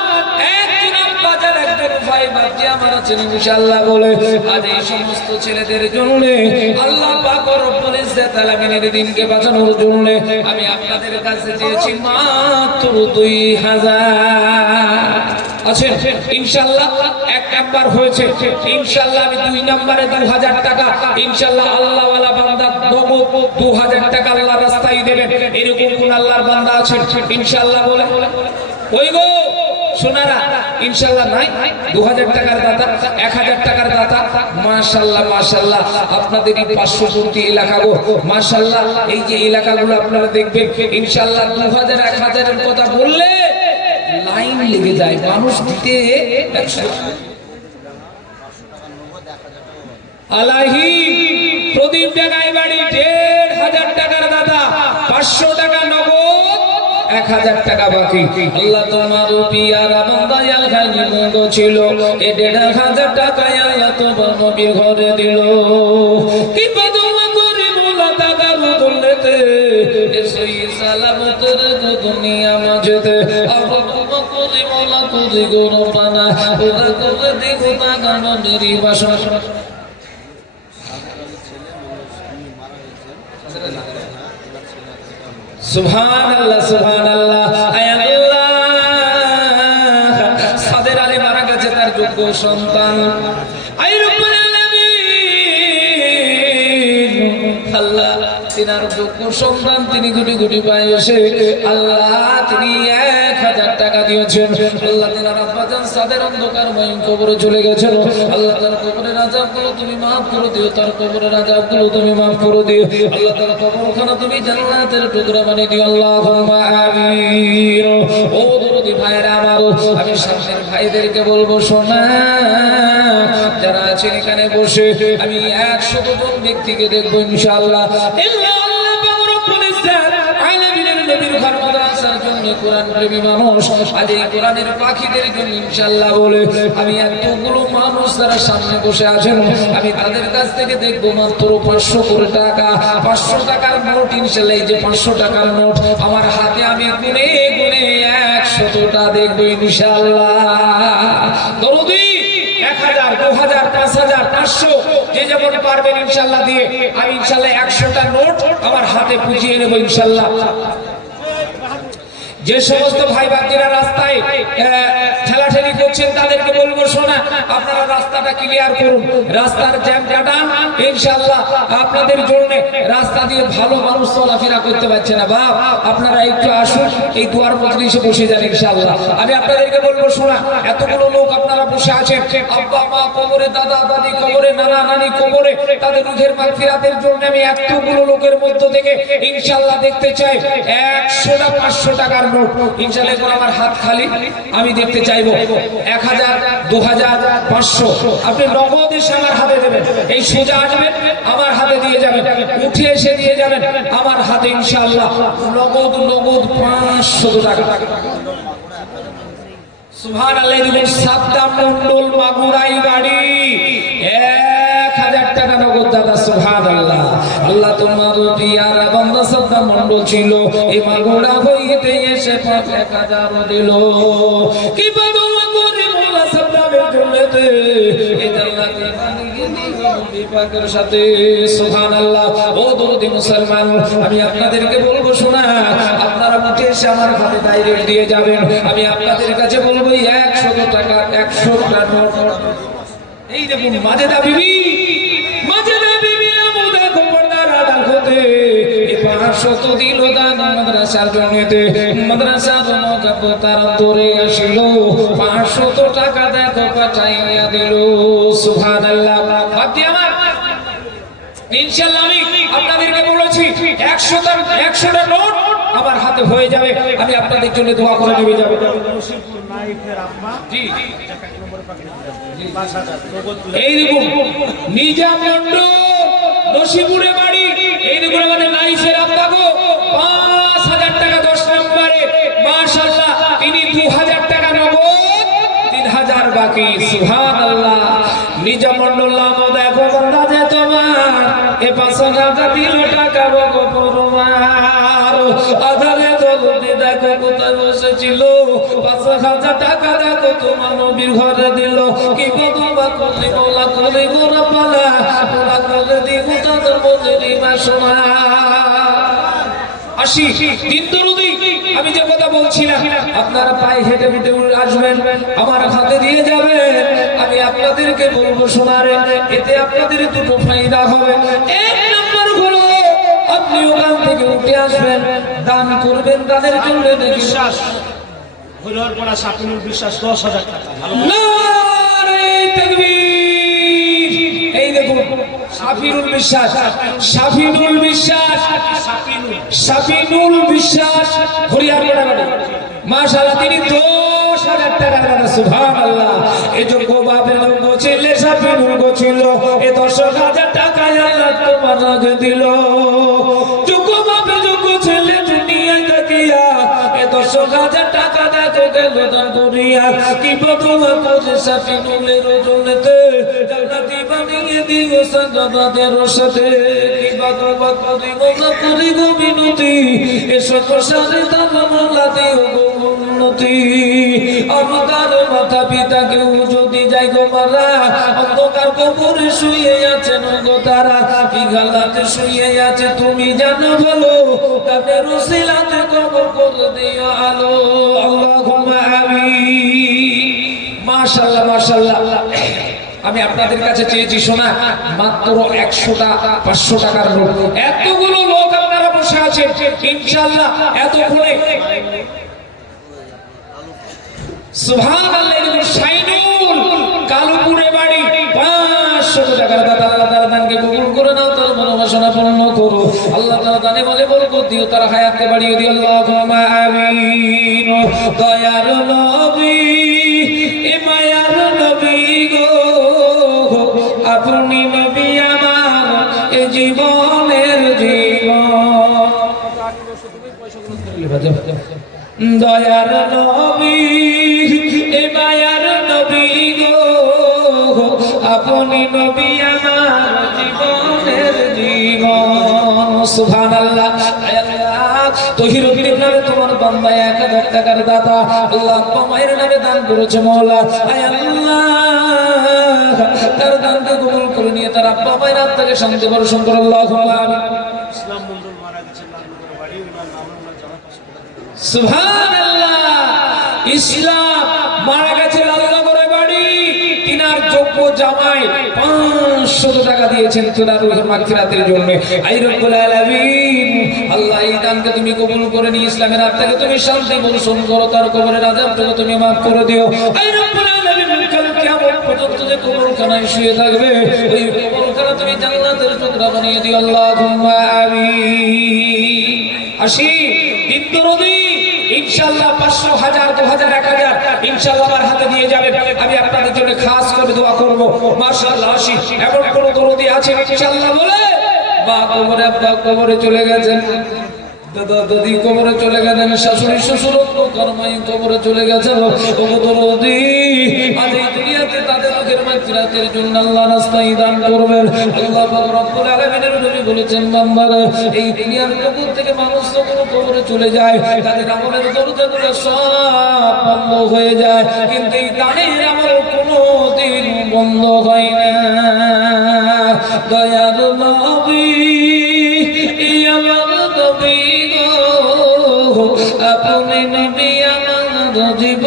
একজন বাজার একজন ভাই বাচ্চা আমার আছেন ইনশাআল্লাহ বলে আজ এই সমস্ত ছেলেদের জন্য আল্লাহ পাক রব্বুল ইজ্জত আলামিনের দ্বীনকে বাঁচানোর জন্য আমি আপনাদের কাছে চেয়েছি মাত্র 2000 আছেন ইনশাআল্লাহ। 1 নাম্বার হয়েছে ইনশাআল্লাহ। আমি 2 নম্বরে 2000 টাকা ইনশাআল্লাহ আল্লাহ ওয়ালা বান্দা নগদ 2000 টাকা আল্লাহর রাস্তায় দেবেন। এরকম কোন আল্লাহর বান্দা আছেন ইনশাআল্লাহ বলে? ওই গো সোনারা ইনশাআল্লাহ নাই? 2000 টাকার দাতা, 1000 টাকার দাতা। মাশাআল্লাহ মাশাআল্লাহ। আপনাদের এই পার্শ্ববর্তী এলাকা গো মাশাআল্লাহ, এই যে এলাকাগুলো আপনারা দেখবেন ইনশাআল্লাহ 2000 1000 এর কথা বললে লাইন লেগে যায় মানুষ দিতে। আলাহি প্রদীপ টাকায় বাড়ি 1500 টাকার দাদা, 500 টাকা নগদ, 1000 টাকা বাকি। আল্লাহ তোমার পিয়ারা বান্দা আলখানি মঙ্গ ছিল, এ 1500 টাকা আল্লাহ তোমার নবীর ঘরে দিল। কি বদমা করে মোলা টাকার বদলেতে এসই সালামতের দুধ দুনিয়া মাঝেতে আল্লাহ কলি মাওলা কলি গো রব্বানা ওরা করে দেখো না গানো মেরি বাসা সুবহানাল্লাহ সুবহানাল্লাহ আয় আল্লাহ সাদের আলী মারা গেছে তার যোগ্য সন্তান আয় রব্বুল আলামিন আল্লাহ তিনার যোগ্য সন্তান তিনি গুটি গুটি পায় এসে আল্লাহ তিনি 1000 টাকা দিয়েছেন আল্লাহ তিনার আব্বাজান সাদের অন্ধকারময় কবরে চলে গেছেন আল্লাহ তার কবরের আযাবগুলো তুমি maaf করে দিও তার কবরের আযাবগুলো তুমি maaf করে দিও আল্লাহ তার কবরখানা তুমি জান্নাতের টুকরা বানিয়ে দিও আল্লাহুম্মা আমিন ও দরদি ভাইরা আমার আমি সামনের ভাইদেরকে বলবো শোনা যারা আছেন এখানে বসে আমি 100 জন ব্যক্তিকে দেখব ইনশাআল্লাহ আল্লাহ পাক রব্বুল ইজ্জাত আলামিনের নবীর ঘর মাদ্রাসার জন্য কোরআন প্রেমী মানুষ আজ এই কোরআনের পাখিদের জন্য ইনশাআল্লাহ বলে আমি এতগুলো মানুষ যারা সামনে বসে আছেন আমি তাদের কাছ থেকে দেখব মাত্র 500 করে টাকা 500 টাকার নোট ইনশাআল্লাহ এই যে 500 টাকার নোট আমার হাতে আমি গুনে গুনে 100টা দেখব ইনশাআল্লাহ দরুদি 1000 2000 5000 500 যে যেমন পারবেন ইনশাআল্লাহ দিয়ে আমি ইনশাআল্লাহ 100টা নোট আমার হাতে পুজিয়ে নেব ইনশাআল্লাহ যে সমস্ত ভাই বাচ্চারা রাস্তায় ঠেলাঠেলি করছেন তাদেরকে বলবো শোনা আপনারা রাস্তাটা ক্লিয়ার করুন রাস্তার জ্যাম কাটান ইনশাআল্লাহ আপনাদের জন্য রাস্তা দিয়ে ভালো মানুষ চলাফেরা করতে পারছে না বাপ আপনারা একটু আসুন এই দুয়ার মজলিসে বসে যান ইনশাআল্লাহ আমি আপনাদেরকে বলবো শোনা এতগুলো লোক আপনারা বসে আছেন আব্বা মা কবরে দাদা দাদি কবরে নানা নানি কবরে তাদের রুহের মাগফিরাতের জন্য আমি এতগুলো লোকের মধ্য থেকে ইনশাআল্লাহ দেখতে চাই 100টা 500 টাকার ইনশাআল্লাহ এখন আমার হাত খালি আমি দেখতে চাইবো 1000 2000 500 আপনি নগদ এসে আমার হাতে দেবেন এই সোজা আসবেন আমার হাতে দিয়ে যাবেন উঠে এসে দিয়ে যাবেন আমার হাতে ইনশাআল্লাহ নগদ 500 টাকা সুবহানাল্লাহ দিবেন সাদ্দাম মন্ডল মাগুরাই বাড়ি 1000 টাকা নগদ দাদা সুবহানাল্লাহ আল্লাহ তোমার পিয়ারা বান্দা সাদ্দাম মন্ডল ছিল এই মাগুরা হইতে এসে 1000 দিল কি বদলা করে মোলা সাদ্দামের জন্যতে এই জান্নাতে বানিয়ে দিল নবী পাকের সাথে সুবহানাল্লাহ ও দরদি মুসলমান আমি আপনাদেরকে বলবো শোনা আপনারা উঠে এসে আমার হাতে ডাইরেক্ট দিয়ে যাবেন আমি আপনাদের কাছে বলবো 100 টাকা 100টা নোট এই দেখুন মাজেদা বিবি আমুদা খবরদার আদাল হতে এই 500 দিল দান মাদ্রাসার জন্যতে মাদ্রাসার নৌকা তার ধরে আসিল 500 টাকা দেখো পাঠাইয়া দিল সুবহানাল্লাহ আপনি আমার ইনশাআল্লাহ আমি আপনাদেরকে বলেছি 100টা নোট আমার হাতে হয়ে যাবে আমি আপনাদের জন্য দোয়া করে নিয়ে যাব জি এই দেখুন নিজাম মন্ডল নসিপুরে বাড়ি এই দেখুন আমাদের নাইফের আব্বা গো 5000 টাকা 10 নম্বরে মাশাআল্লাহ তিনি 2000 টাকা নগদ 3000 বাকি সুবহানাল্লাহ নিজাম মন্ডল নাম দেখো বান্দা যে তোমার এ 5000 দিল টাকা বগো পরমার আধারে দলতে দেখো কোথায় বসেছিল 5000 টাকা দেখো তোমার নবীর ঘরে দিল কি বদবা করলি মোলা করে গোরা পালা মোলা করে দিব তোর মজুরি মাসনা আসি দিন দরুদি আমি যে কথা বলছিলাম আপনারা পায়ে হেঁটে হেঁটে আসবেন আমার হাতে দিয়ে যাবেন আমি আপনাদেরকে বলবো শোনারে এতে আপনাদের দুটো ফায়দা হবে এক নম্বর হলো আপনি ওখান থেকে উঠে আসবেন দান করবেন তাদের জন্য বিশ্বাস হরিহর পড়া সাপিনুল বিশ্বাস 10,000 টাকা নারে তাকবীর এই দেখুন সাফিনুল বিশ্বাস সাফিনুল বিশ্বাস হরিয়ার পড়া মাশাআল্লাহ তিনি 10,000 টাকা দাদা সুবহানাল্লাহ এই যোগ্য বাপের লোক ছেলে সাফিনুল গো ছিল এই 10,000 টাকা আল্লাহ তোমাকে দিল যোগ্য বাপের যোগ্য ছেলে দুনিয়ায় থাকিয়া এই 10,000 টাকা দেখো গেল দান করিয়া কি বদলা করে সাফিনুলের জন্যতে জান্নাতি বানিয়ে দিও সাজাদাদের সাথে কি বাবা করি গো না করি গো বিনতি এসব সাথে তাবলা দিও গো উন্নতি আমাদের মাতা পিতা কেউ যদি যাই গো মারা অন্ধকার কবরে শুয়ে আছেন গো তারা কি গালাতে শুয়ে আছে তুমি জানো ভালো তাদের উসিলাতে কবর করে দিও আলো আল্লাহুম্মা আমিন মাশাআল্লাহ মাশাআল্লাহ আমি আপনাদের কাছে চেয়েছি শোনা মাত্র 100টা 500 টাকার নোট এতগুলো লোক আপনারা বসে আছেন ইনশাআল্লাহ এতক্ষণে সুবহানাল্লাহ এরকম শাইনুল কালুপুরে বাড়ি 500 টাকার দাতা আল্লাহ তাআলা দানকে কবুল করে নাও তার মনোবাসনা পূর্ণ করো আল্লাহ তাআলা দানে বলে বরকত দিও তার হায়াতকে বাড়িয়ে দিও আল্লাহুম্মা আমিন দয়ার নবী এ মায়ার নবী গো আপনি নবী আমার এ জীবনের জীবন দয়ার নবী এ মায়ার নবী গো আপনি নবী আমার জীবনের জীবন সুবহানাল্লাহ তহিরুদ্দিন নামে তোমার বান্দা 1000 টাকার দাতা আল্লাহ মায়ের নামে দান করেছে মাওলা আয় আল্লাহ তার দানকে কবুল করে নিয়ে তার আব্বা মায়ের আত্মাকে শান্তি বর্ষণ করো আল্লাহুম্মা আমিন ইসলাম মন্ডল মারা গেছে লালনগর বাড়ি ওনার নাম আমরা জানা পাশে সুবহানাল্লাহ ইসলাম মারা গেছে লালনগরে বাড়ি তিনার যোগ্য জামাই 500 টাকা দিয়েছেন তিনার রূহের মাগফিরাতের জন্য আই রব্বুল আলামিন আল্লাহ এই দানকে তুমি কবুল করে নিয়ে ইসলামের আত্মাকে তুমি শান্তি বর্ষণ করো তার কবরের আযাবটাকে তুমি maaf করে দিও আই রব্বুল আলামিন কাল কিয়ামত পর্যন্ত যে কবরখানায় শুয়ে থাকবে ওই কবরখানা তুমি জান্নাতের টুকরা বানিয়ে দিও আল্লাহুম্মা আমিন আসি দিনদরদি ইনশাআল্লাহ 500 1000 2000 1000 ইনশাআল্লাহ আমার হাতে দিয়ে যাবেন আমি আপনাদের জন্য খাস করে দোয়া করব মাশাআল্লাহ আসি এমন কোন দরদি আছে ইনশাআল্লাহ বলে বা কবরে আব্বা কবরে চলে গেছেন দাদা দাদি কবরে চলে গেছেন শাশুড়ি শ্বশুর কর্মাই কবরে চলে গেছেন ওগো দরদি আজ এই দুনিয়াতে তাদের রোগের মাগফিরাতের জন্য আল্লাহ রাস্তায় দান করবেন আল্লাহ পাক রব্বুল আলামিনের নবী বলেছেন বান্দারা এই দুনিয়ার কবর থেকে মানুষ যখন কবরে চলে যায় তাদের আমলের দরজাগুলো সব বন্ধ হয়ে যায় কিন্তু এই দানের আমল কোনোদিন বন্ধ হয় না দয়ার নবী আমার নবী গো আপনি নবী আমার জীবন